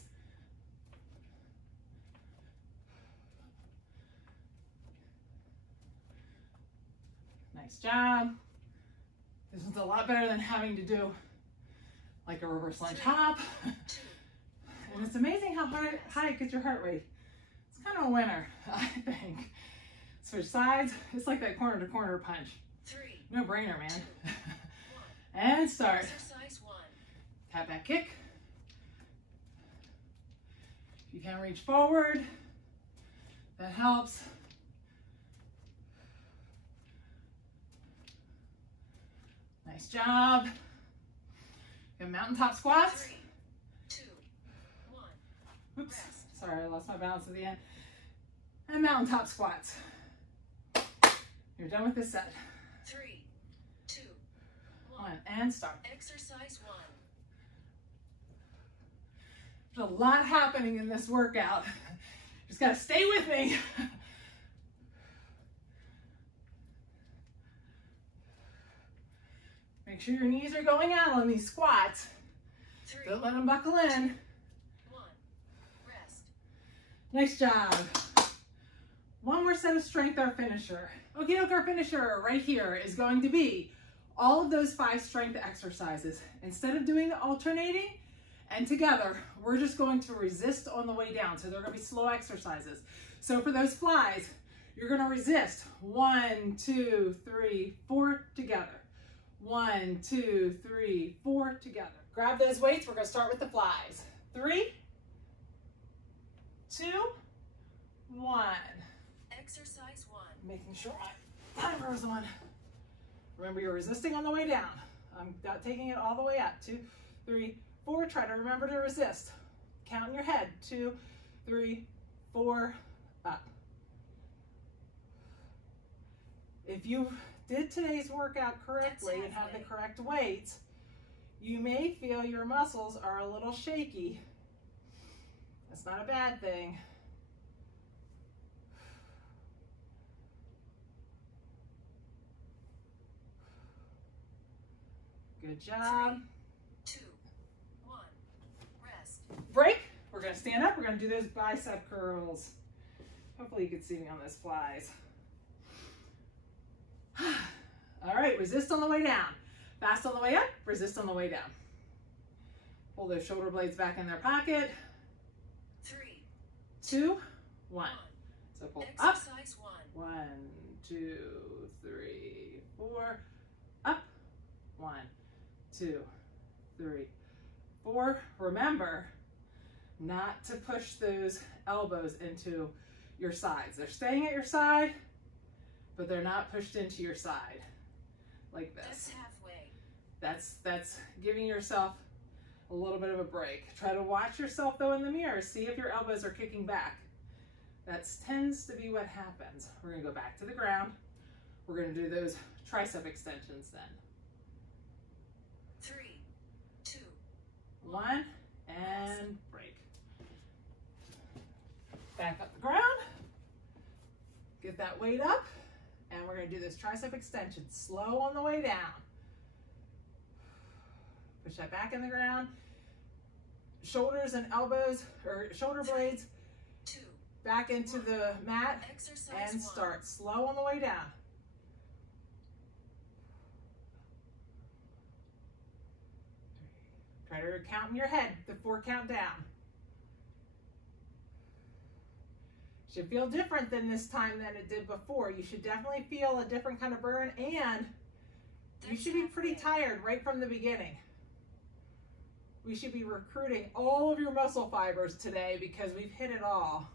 Nice job. This one's a lot better than having to do like a reverse lunge 3, hop. 2. And it's amazing how high it gets your heart rate. It's kind of a winner, I think. Switch sides. It's like that corner to corner punch. 3, No brainer, man. 2, 1. And start. Exercise 1. Tap back kick. If you can reach forward, that helps. Nice job. Good mountaintop squats. 3, 2, 1. Oops, Rest. sorry, I lost my balance at the end. And mountaintop squats. You're done with this set. 3, 2, 1. And start. Exercise 1. There's a lot happening in this workout. Just gotta stay with me. Make sure your knees are going out on these squats. 3, Don't let them buckle in. 1. Rest. Nice job. One more set of strength, our finisher. Okay, look, our finisher right here is going to be all of those 5 strength exercises. Instead of doing the alternating and together, we're just going to resist on the way down. So they're going to be slow exercises. So for those flies, you're going to resist 1, 2, 3, 4 together. 1, 2, 3, 4 together. Grab those weights. We're going to start with the flies. 3, 2, 1. Exercise 1. Making sure my timer is on. Remember, you're resisting on the way down. I'm not taking it all the way up. 2, 3, 4. Try to remember to resist. Count in your head. 2, 3, 4, up. If you did today's workout correctly and have the correct weights, you may feel your muscles are a little shaky. That's not a bad thing. Good job. 2, 1. break. We're gonna stand up. We're gonna do those bicep curls. Hopefully you can see me on those flies. All right, resist on the way down. Fast on the way up, resist on the way down. Pull those shoulder blades back in their pocket. 3, 2, 1. So pull up. exercise 1. 1, 2, 3, 4. Up. 1, 2, 3, 4. Remember not to push those elbows into your sides. They're staying at your side, but they're not pushed into your side like this. That's halfway. That's giving yourself a little bit of a break. Try to watch yourself though in the mirror. See if your elbows are kicking back. That tends to be what happens. We're gonna go back to the ground. We're gonna do those tricep extensions then. 3, 2, 1, and break. Back up the ground. Get that weight up. And we're gonna do this tricep extension. Slow on the way down. Push that back in the ground. Shoulders and elbows, or shoulder blades, 2, back into the mat exercise and 1. start slow on the way down. Try to count in your head, the 4 count down. Should feel different than this time than it did before. You should definitely feel a different kind of burn, and you should be pretty tired right from the beginning. We should be recruiting all of your muscle fibers today because we've hit it all.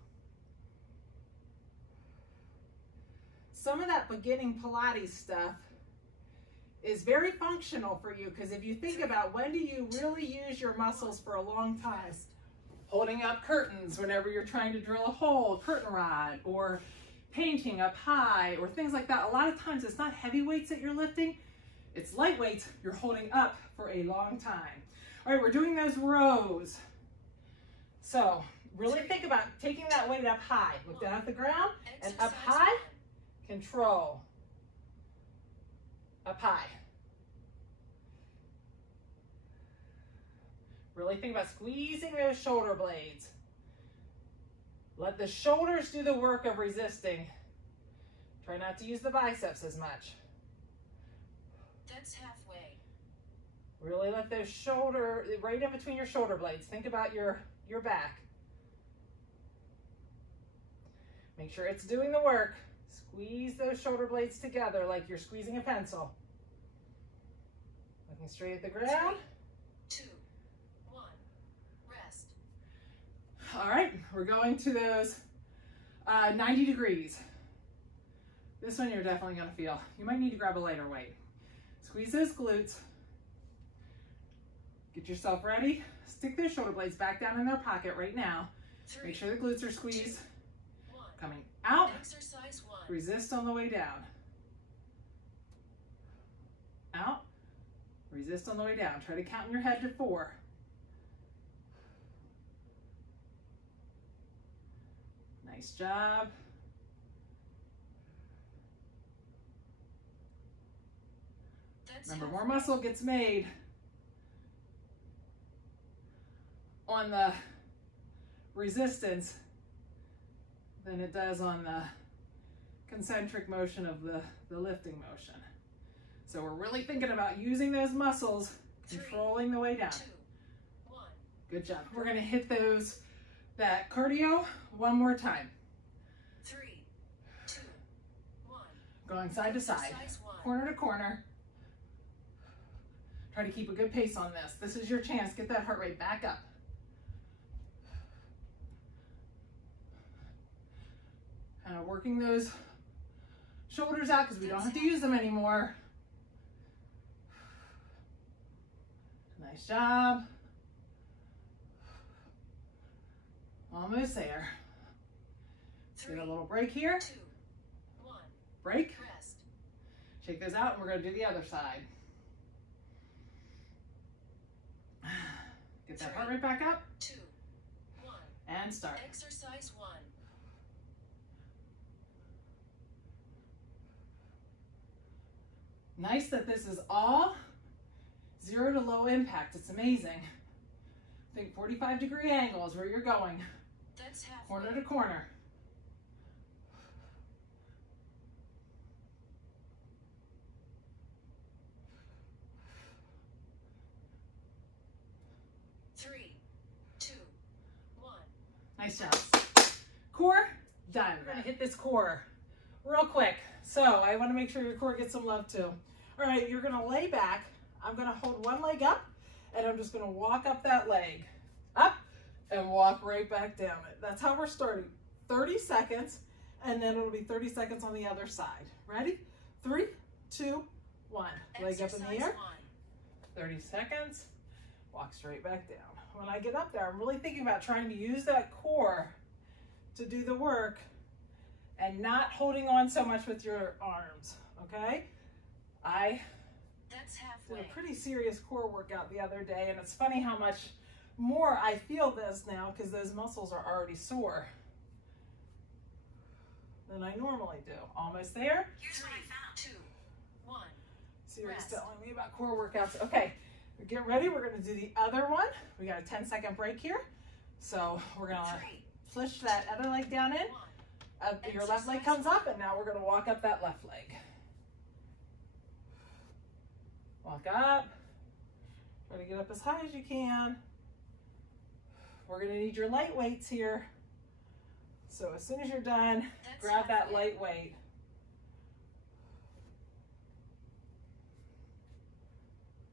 Some of that beginning Pilates stuff is very functional for you because if you think about when do you really use your muscles for a long time? Holding up curtains whenever you're trying to drill a hole, curtain rod, or painting up high, or things like that. A lot of times it's not heavy weights that you're lifting, it's light weights you're holding up for a long time. All right, we're doing those rows. So really think about taking that weight up high. Look down at the ground and up high, control. Up high. Really think about squeezing those shoulder blades. Let the shoulders do the work of resisting. Try not to use the biceps as much. That's halfway. Really let those right in between your shoulder blades. Think about your back. Make sure it's doing the work. Squeeze those shoulder blades together like you're squeezing a pencil. Looking straight at the ground. 2, 1, rest. All right, we're going to those 90 degrees. This one you're definitely gonna feel. You might need to grab a lighter weight. Squeeze those glutes. Get yourself ready. Stick those shoulder blades back down in their pocket right now. 3, Make sure the glutes are squeezed. 2, 1. Coming out. Exercise 1. Resist on the way down. Out. Resist on the way down. Try to count in your head to 4. Nice job. That's Remember, more halfway. muscle gets made on the resistance than it does on the concentric motion of the lifting motion. So we're really thinking about using those muscles, controlling the way down. 2, 1. Good job. We're gonna hit that cardio one more time. 3, 2, 1. Going side to side, Exercise 1. corner to corner. Try to keep a good pace on this. This is your chance. Get that heart rate back up. Kind of working those shoulders out because we don't have to use them anymore. Nice job. Almost there. 3, Get a little break here. 2, 1. Break. Rest. Shake those out and we're going to do the other side. Get that heart rate back up 2, 1. and start. Exercise 1. Nice that this is all 0 to low impact. It's amazing. Think 45-degree angles where you're going. That's halfway. Corner to corner. 3, 2, 1. Nice job. Core, done. We're gonna hit this core real quick. So I wanna make sure your core gets some love too. All right, you're gonna lay back. I'm gonna hold one leg up and I'm just gonna walk up that leg. Up and walk right back down it. That's how we're starting. 30 seconds and then it'll be 30 seconds on the other side. Ready? 3, 2, 1. Leg up in the air. 30 seconds. Walk straight back down. When I get up there, I'm really thinking about trying to use that core to do the work and not holding on so much with your arms, okay? I That's did halfway. a pretty serious core workout the other day, and it's funny how much more I feel this now because those muscles are already sore than I normally do. Almost there. Here's what I found. 2, 1. Siri's Rest. telling me about core workouts. Okay, get ready. We're going to do the other one. We got a 10-second break here. So we're going to 3, push that other leg down in. 1. Your left leg comes up, and now we're going to walk up that left leg. Walk up. Try to get up as high as you can. We're going to need your light weights here. So as soon as you're done, That's grab that halfway. light weight.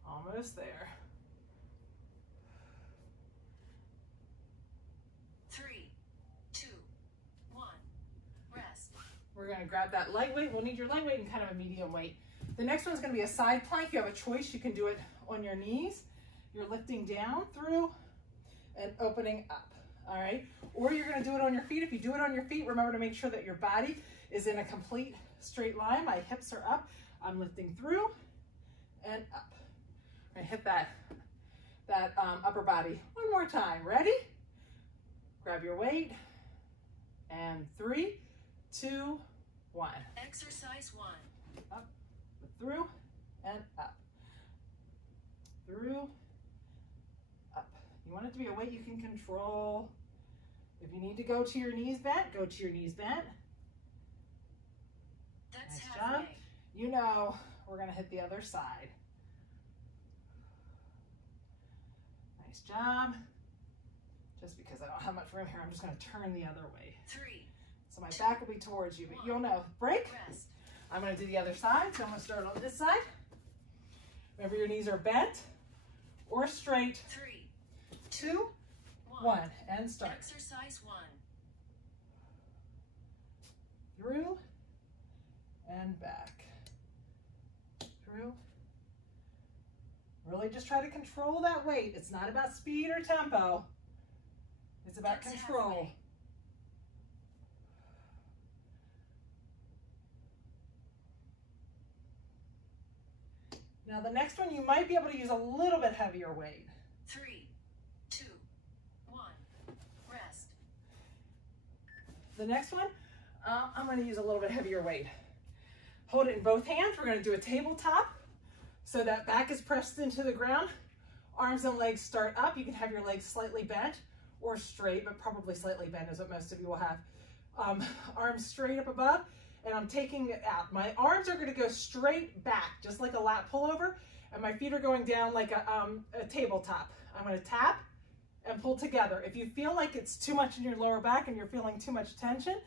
Almost there. 3, 2, 1. Rest. We're going to grab that light weight. We'll need your light weight and kind of a medium weight. The next one's going to be a side plank. You have a choice. You can do it on your knees. You're lifting down through and opening up. All right. Or you're going to do it on your feet. If you do it on your feet, remember to make sure that your body is in a complete straight line. My hips are up. I'm lifting through and up. I hit that upper body one more time. Ready? Grab your weight. And 3, 2, 1. Exercise 1. Up, through, and up. Through, up. You want it to be a weight you can control. If you need to go to your knees bent, go to your knees bent. That's Nice halfway. job. You know, we're going to hit the other side. Nice job. Just because I don't have much room here, I'm just going to turn the other way. 3. So my back will be towards you, but you'll know. Break. Rest. I'm going to do the other side. So I'm going to start on this side. Remember, your knees are bent or straight. 3, 2, 1, and start. Exercise 1. Through and back. Through. Really just try to control that weight. It's not about speed or tempo. It's about That's control. halfway. Now the next one, you might be able to use a little bit heavier weight. 3, 2, 1. Rest. The next one, I'm going to use a little bit heavier weight. Hold it in both hands. We're going to do a tabletop. So that back is pressed into the ground. Arms and legs start up. You can have your legs slightly bent or straight, but probably slightly bent is what most of you will have. Arms straight up above, and I'm taking it out. My arms are going to go straight back, just like a lat pullover, and my feet are going down like a tabletop. I'm going to tap and pull together. If you feel like it's too much in your lower back and you're feeling too much tension,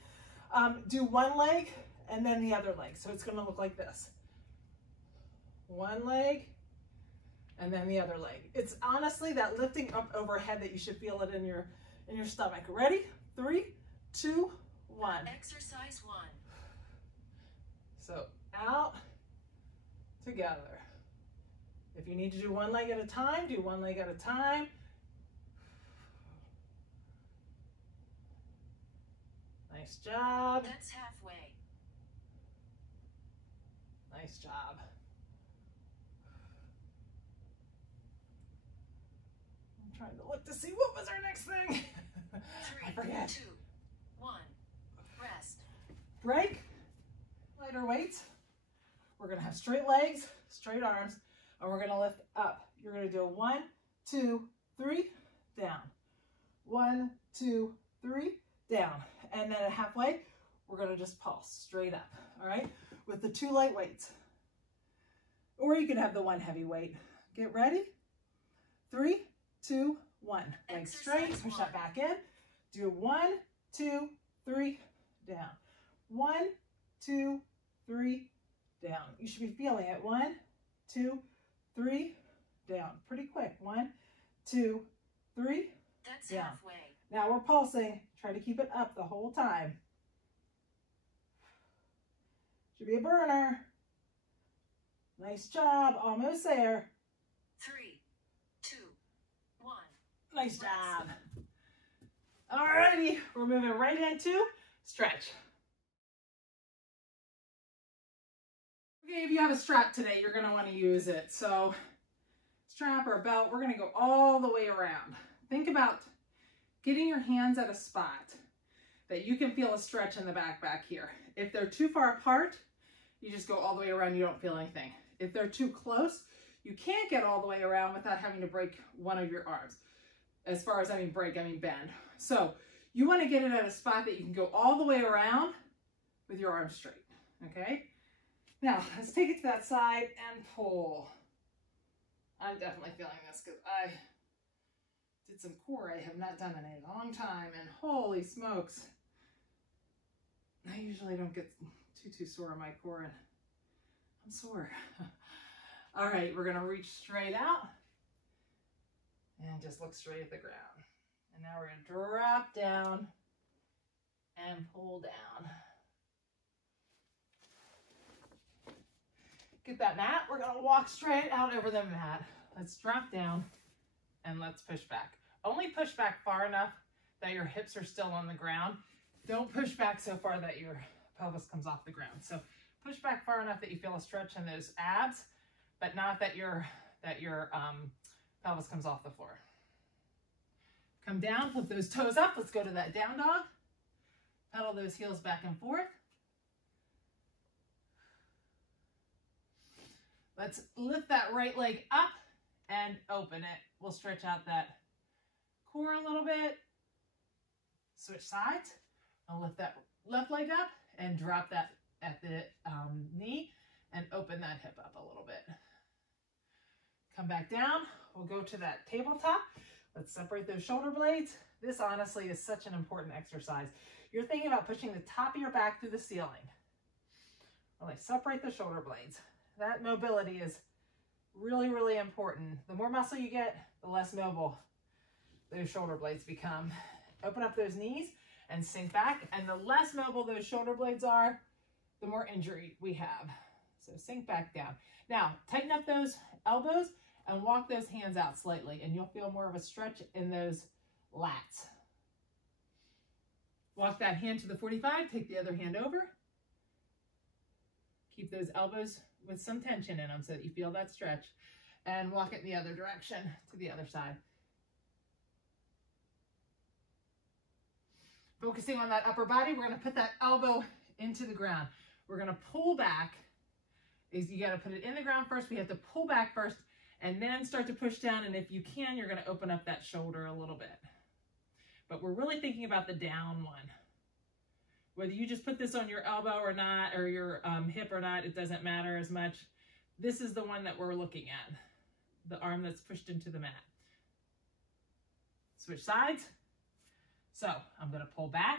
do one leg and then the other leg. So it's going to look like this. One leg and then the other leg. It's honestly that lifting up overhead that you should feel it in your stomach. Ready? 3, 2, 1. Exercise 1. So out, together. If you need to do one leg at a time, do one leg at a time. Nice job. That's halfway. Nice job. I'm trying to look to see what was our next thing. I 3, forget. 2, 1. Rest. Break. Lighter weights. We're going to have straight legs, straight arms, and we're going to lift up. You're going to do a 1, 2, 3, down. 1, 2, 3, down. And then at halfway, we're gonna just pulse straight up, all right? With the 2 light weights. Or you can have the 1 heavy weight. Get ready. 3, 2, 1. Legs straight, push that back in. Do 1, 2, 3, down. 1, 2, 3, down. You should be feeling it. 1, 2, 3, down. Pretty quick. 1, 2, 3, That's down. halfway. Now we're pulsing. Try to keep it up the whole time. Should be a burner. Nice job. Almost there. 3, 2, 1. Nice job. Alrighty, we're moving right into stretch. Okay, if you have a strap today, you're gonna wanna use it. So strap or a belt, we're gonna go all the way around. Think about getting your hands at a spot that you can feel a stretch in the back here. If they're too far apart, you just go all the way around, you don't feel anything. If they're too close, you can't get all the way around without having to break one of your arms. As far as I mean break, I mean bend. So you want to get it at a spot that you can go all the way around with your arms straight, okay? Now, let's take it to that side and pull. I'm definitely feeling this because I did some core I have not done in a long time, and holy smokes. I usually don't get too sore on my core, and I'm sore. All right, we're gonna reach straight out and just look straight at the ground. And now we're gonna drop down and pull down. Get that mat. We're gonna walk straight out over the mat. Let's drop down and let's push back. Only push back far enough that your hips are still on the ground. Don't push back so far that your pelvis comes off the ground. So push back far enough that you feel a stretch in those abs, but not that your pelvis comes off the floor. Come down, flip those toes up. Let's go to that down dog. Pedal those heels back and forth. Let's lift that right leg up and open it. We'll stretch out that core a little bit. Switch sides. I'll lift that left leg up and drop that at the knee and open that hip up a little bit. Come back down. We'll go to that tabletop. Let's separate those shoulder blades. This honestly is such an important exercise. You're thinking about pushing the top of your back through the ceiling. Really separate the shoulder blades. That mobility is really, really important. The more muscle you get, the less mobile those shoulder blades become. Open up those knees and sink back. And the less mobile those shoulder blades are, the more injury we have. So sink back down. Now, tighten up those elbows and walk those hands out slightly, and you'll feel more of a stretch in those lats. Walk that hand to the 45, take the other hand over. Keep those elbows with some tension in them so that you feel that stretch, and walk it in the other direction to the other side. Focusing on that upper body, we're gonna put that elbow into the ground. We're gonna pull back. You gotta put it in the ground first. We have to pull back first and then start to push down. And if you can, you're gonna open up that shoulder a little bit. But we're really thinking about the down one. Whether you just put this on your elbow or not, or your hip or not, it doesn't matter as much. This is the one that we're looking at. The arm that's pushed into the mat. Switch sides. So I'm gonna pull back,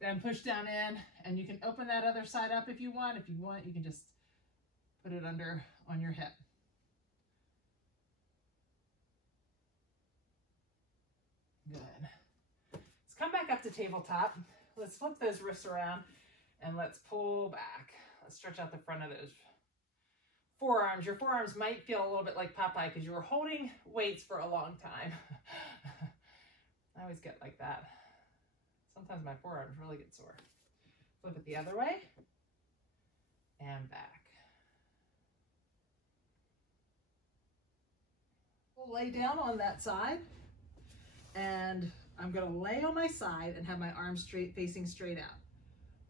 then push down in, and you can open that other side up if you want. If you want, you can just put it under on your hip. Good. Let's come back up to tabletop. Let's flip those wrists around and let's pull back. Let's stretch out the front of those forearms. Your forearms might feel a little bit like Popeye because you were holding weights for a long time. I always get like that. Sometimes my forearms really get sore. Flip it the other way and back. We'll lay down on that side, and I'm going to lay on my side and have my arms straight, facing straight out.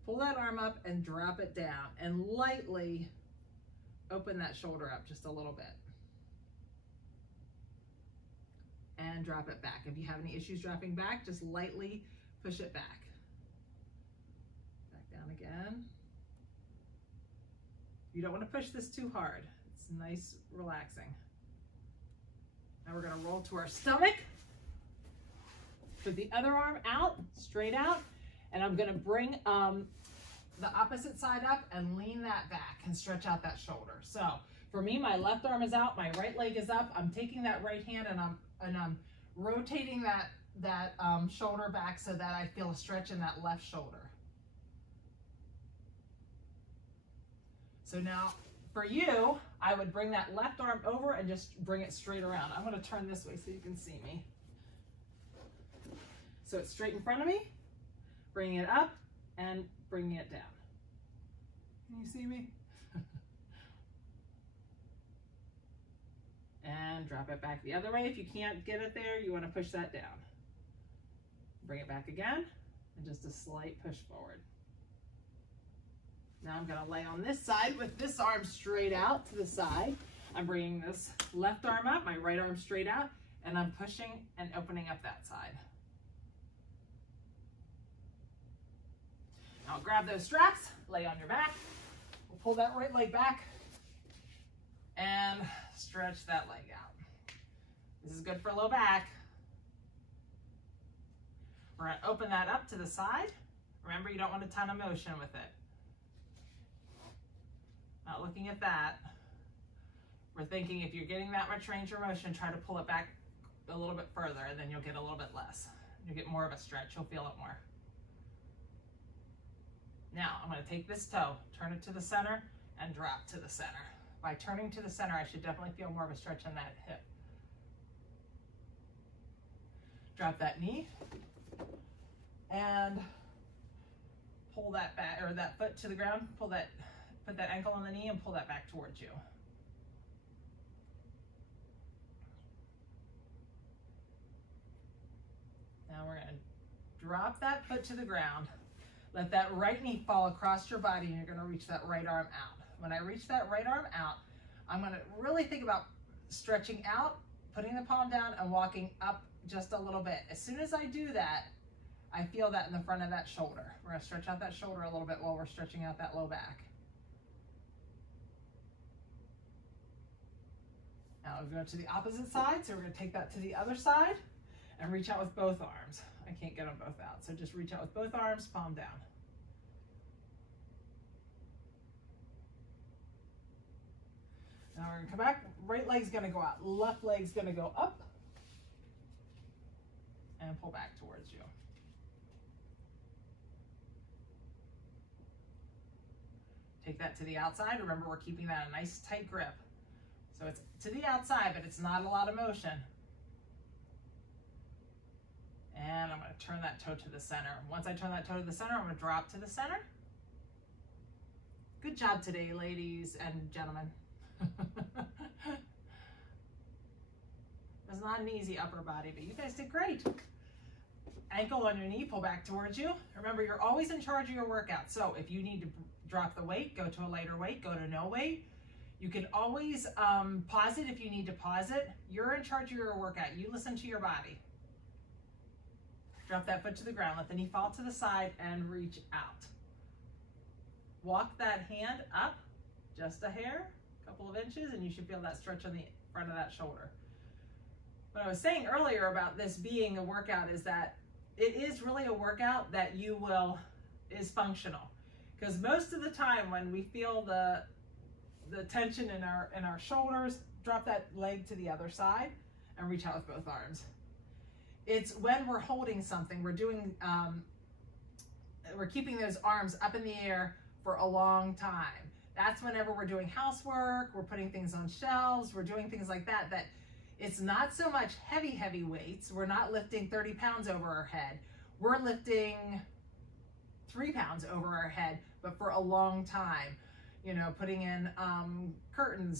Pull that arm up and drop it down, and lightly open that shoulder up just a little bit. and drop it back. If you have any issues dropping back, just lightly push it back. Back down again. You don't want to push this too hard. It's nice, relaxing. Now we're going to roll to our stomach. Put the other arm out, straight out, and I'm going to bring the opposite side up and lean that back and stretch out that shoulder. So for me, my left arm is out, my right leg is up. I'm taking that right hand and I'm rotating that shoulder back so that I feel a stretch in that left shoulder. So now for you, I would bring that left arm over and just bring it straight around. I'm going to turn this way so you can see me. So it's straight in front of me, bringing it up and bringing it down. Can you see me? And drop it back the other way. If you can't get it there, you want to push that down. Bring it back again, and just a slight push forward. Now I'm going to lay on this side with this arm straight out to the side. I'm bringing this left arm up, my right arm straight out, and I'm pushing and opening up that side. Now grab those straps, lay on your back. We'll pull that right leg back and stretch that leg out. This is good for low back. We're going to open that up to the side. Remember, you don't want a ton of motion with it. Not looking at that. We're thinking if you're getting that much range of motion, try to pull it back a little bit further, and then you'll get a little bit less. You'll get more of a stretch. You'll feel it more. Now, I'm going to take this toe, turn it to the center, and drop to the center. By turning to the center, I should definitely feel more of a stretch in that hip. Drop that knee, and pull that back, or that foot to the ground. Put that ankle on the knee and pull that back towards you. Now we're going to drop that foot to the ground. Let that right knee fall across your body, and you're going to reach that right arm out. When I reach that right arm out, I'm going to really think about stretching out, putting the palm down, and walking up just a little bit. As soon as I do that, I feel that in the front of that shoulder. We're going to stretch out that shoulder a little bit while we're stretching out that low back. Now we're going to the opposite side, so we're going to take that to the other side and reach out with both arms. I can't get them both out, so just reach out with both arms, palm down. Now we're going to come back. Right leg's going to go out. Left leg's going to go up and pull back towards you. Take that to the outside. Remember, we're keeping that a nice tight grip. So it's to the outside, but it's not a lot of motion. And I'm going to turn that toe to the center. Once I turn that toe to the center, I'm going to drop to the center. Good job today, ladies and gentlemen. It's not an easy upper body, but you guys did great. Ankle on your knee, pull back towards you. Remember, you're always in charge of your workout. So if you need to drop the weight, go to a lighter weight, go to no weight. You can always pause it if you need to pause it. You're in charge of your workout. You listen to your body. Drop that foot to the ground. Let the knee fall to the side and reach out. Walk that hand up just a hair, a couple of inches, and you should feel that stretch on the front of that shoulder. What I was saying earlier about this being a workout is that it is really a workout that is functional. Because most of the time when we feel the tension in our shoulders, drop that leg to the other side and reach out with both arms. It's when we're holding something, we're keeping those arms up in the air for a long time. That's whenever we're doing housework, we're putting things on shelves, we're doing things like that, that it's not so much heavy weights. We're not lifting 30 pounds over our head. We're lifting 3 pounds over our head, but for a long time. You know, putting in curtain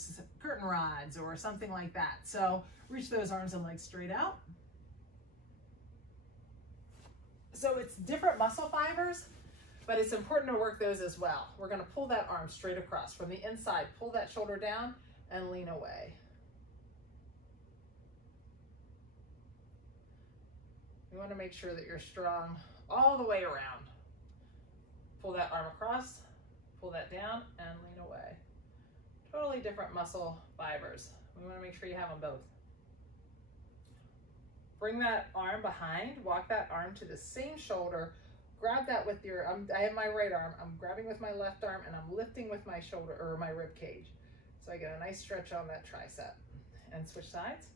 rods or something like that. So reach those arms and legs straight out. So it's different muscle fibers, but it's important to work those as well. We're going to pull that arm straight across from the inside, pull that shoulder down and lean away. You want to make sure that you're strong all the way around. Pull that arm across, pull that down, and lean away. Totally different muscle fibers. We want to make sure you have them both. Bring that arm behind, walk that arm to the same shoulder, grab that with your, I have my right arm, I'm grabbing with my left arm and I'm lifting with my shoulder or my rib cage. So I get a nice stretch on that tricep. And switch sides.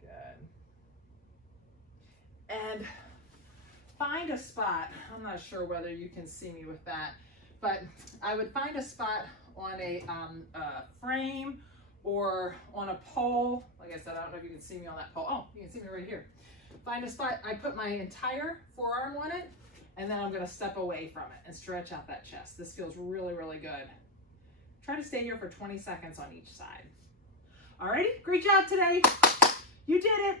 Good. And find a spot, I'm not sure whether you can see me with that, but I would find a spot on a frame or on a pole. Like I said, I don't know if you can see me on that pole. Oh, you can see me right here. Find a spot, I put my entire forearm on it, and then I'm gonna step away from it and stretch out that chest. This feels really, really good. Try to stay here for 20 seconds on each side. Alrighty, great job today. You did it.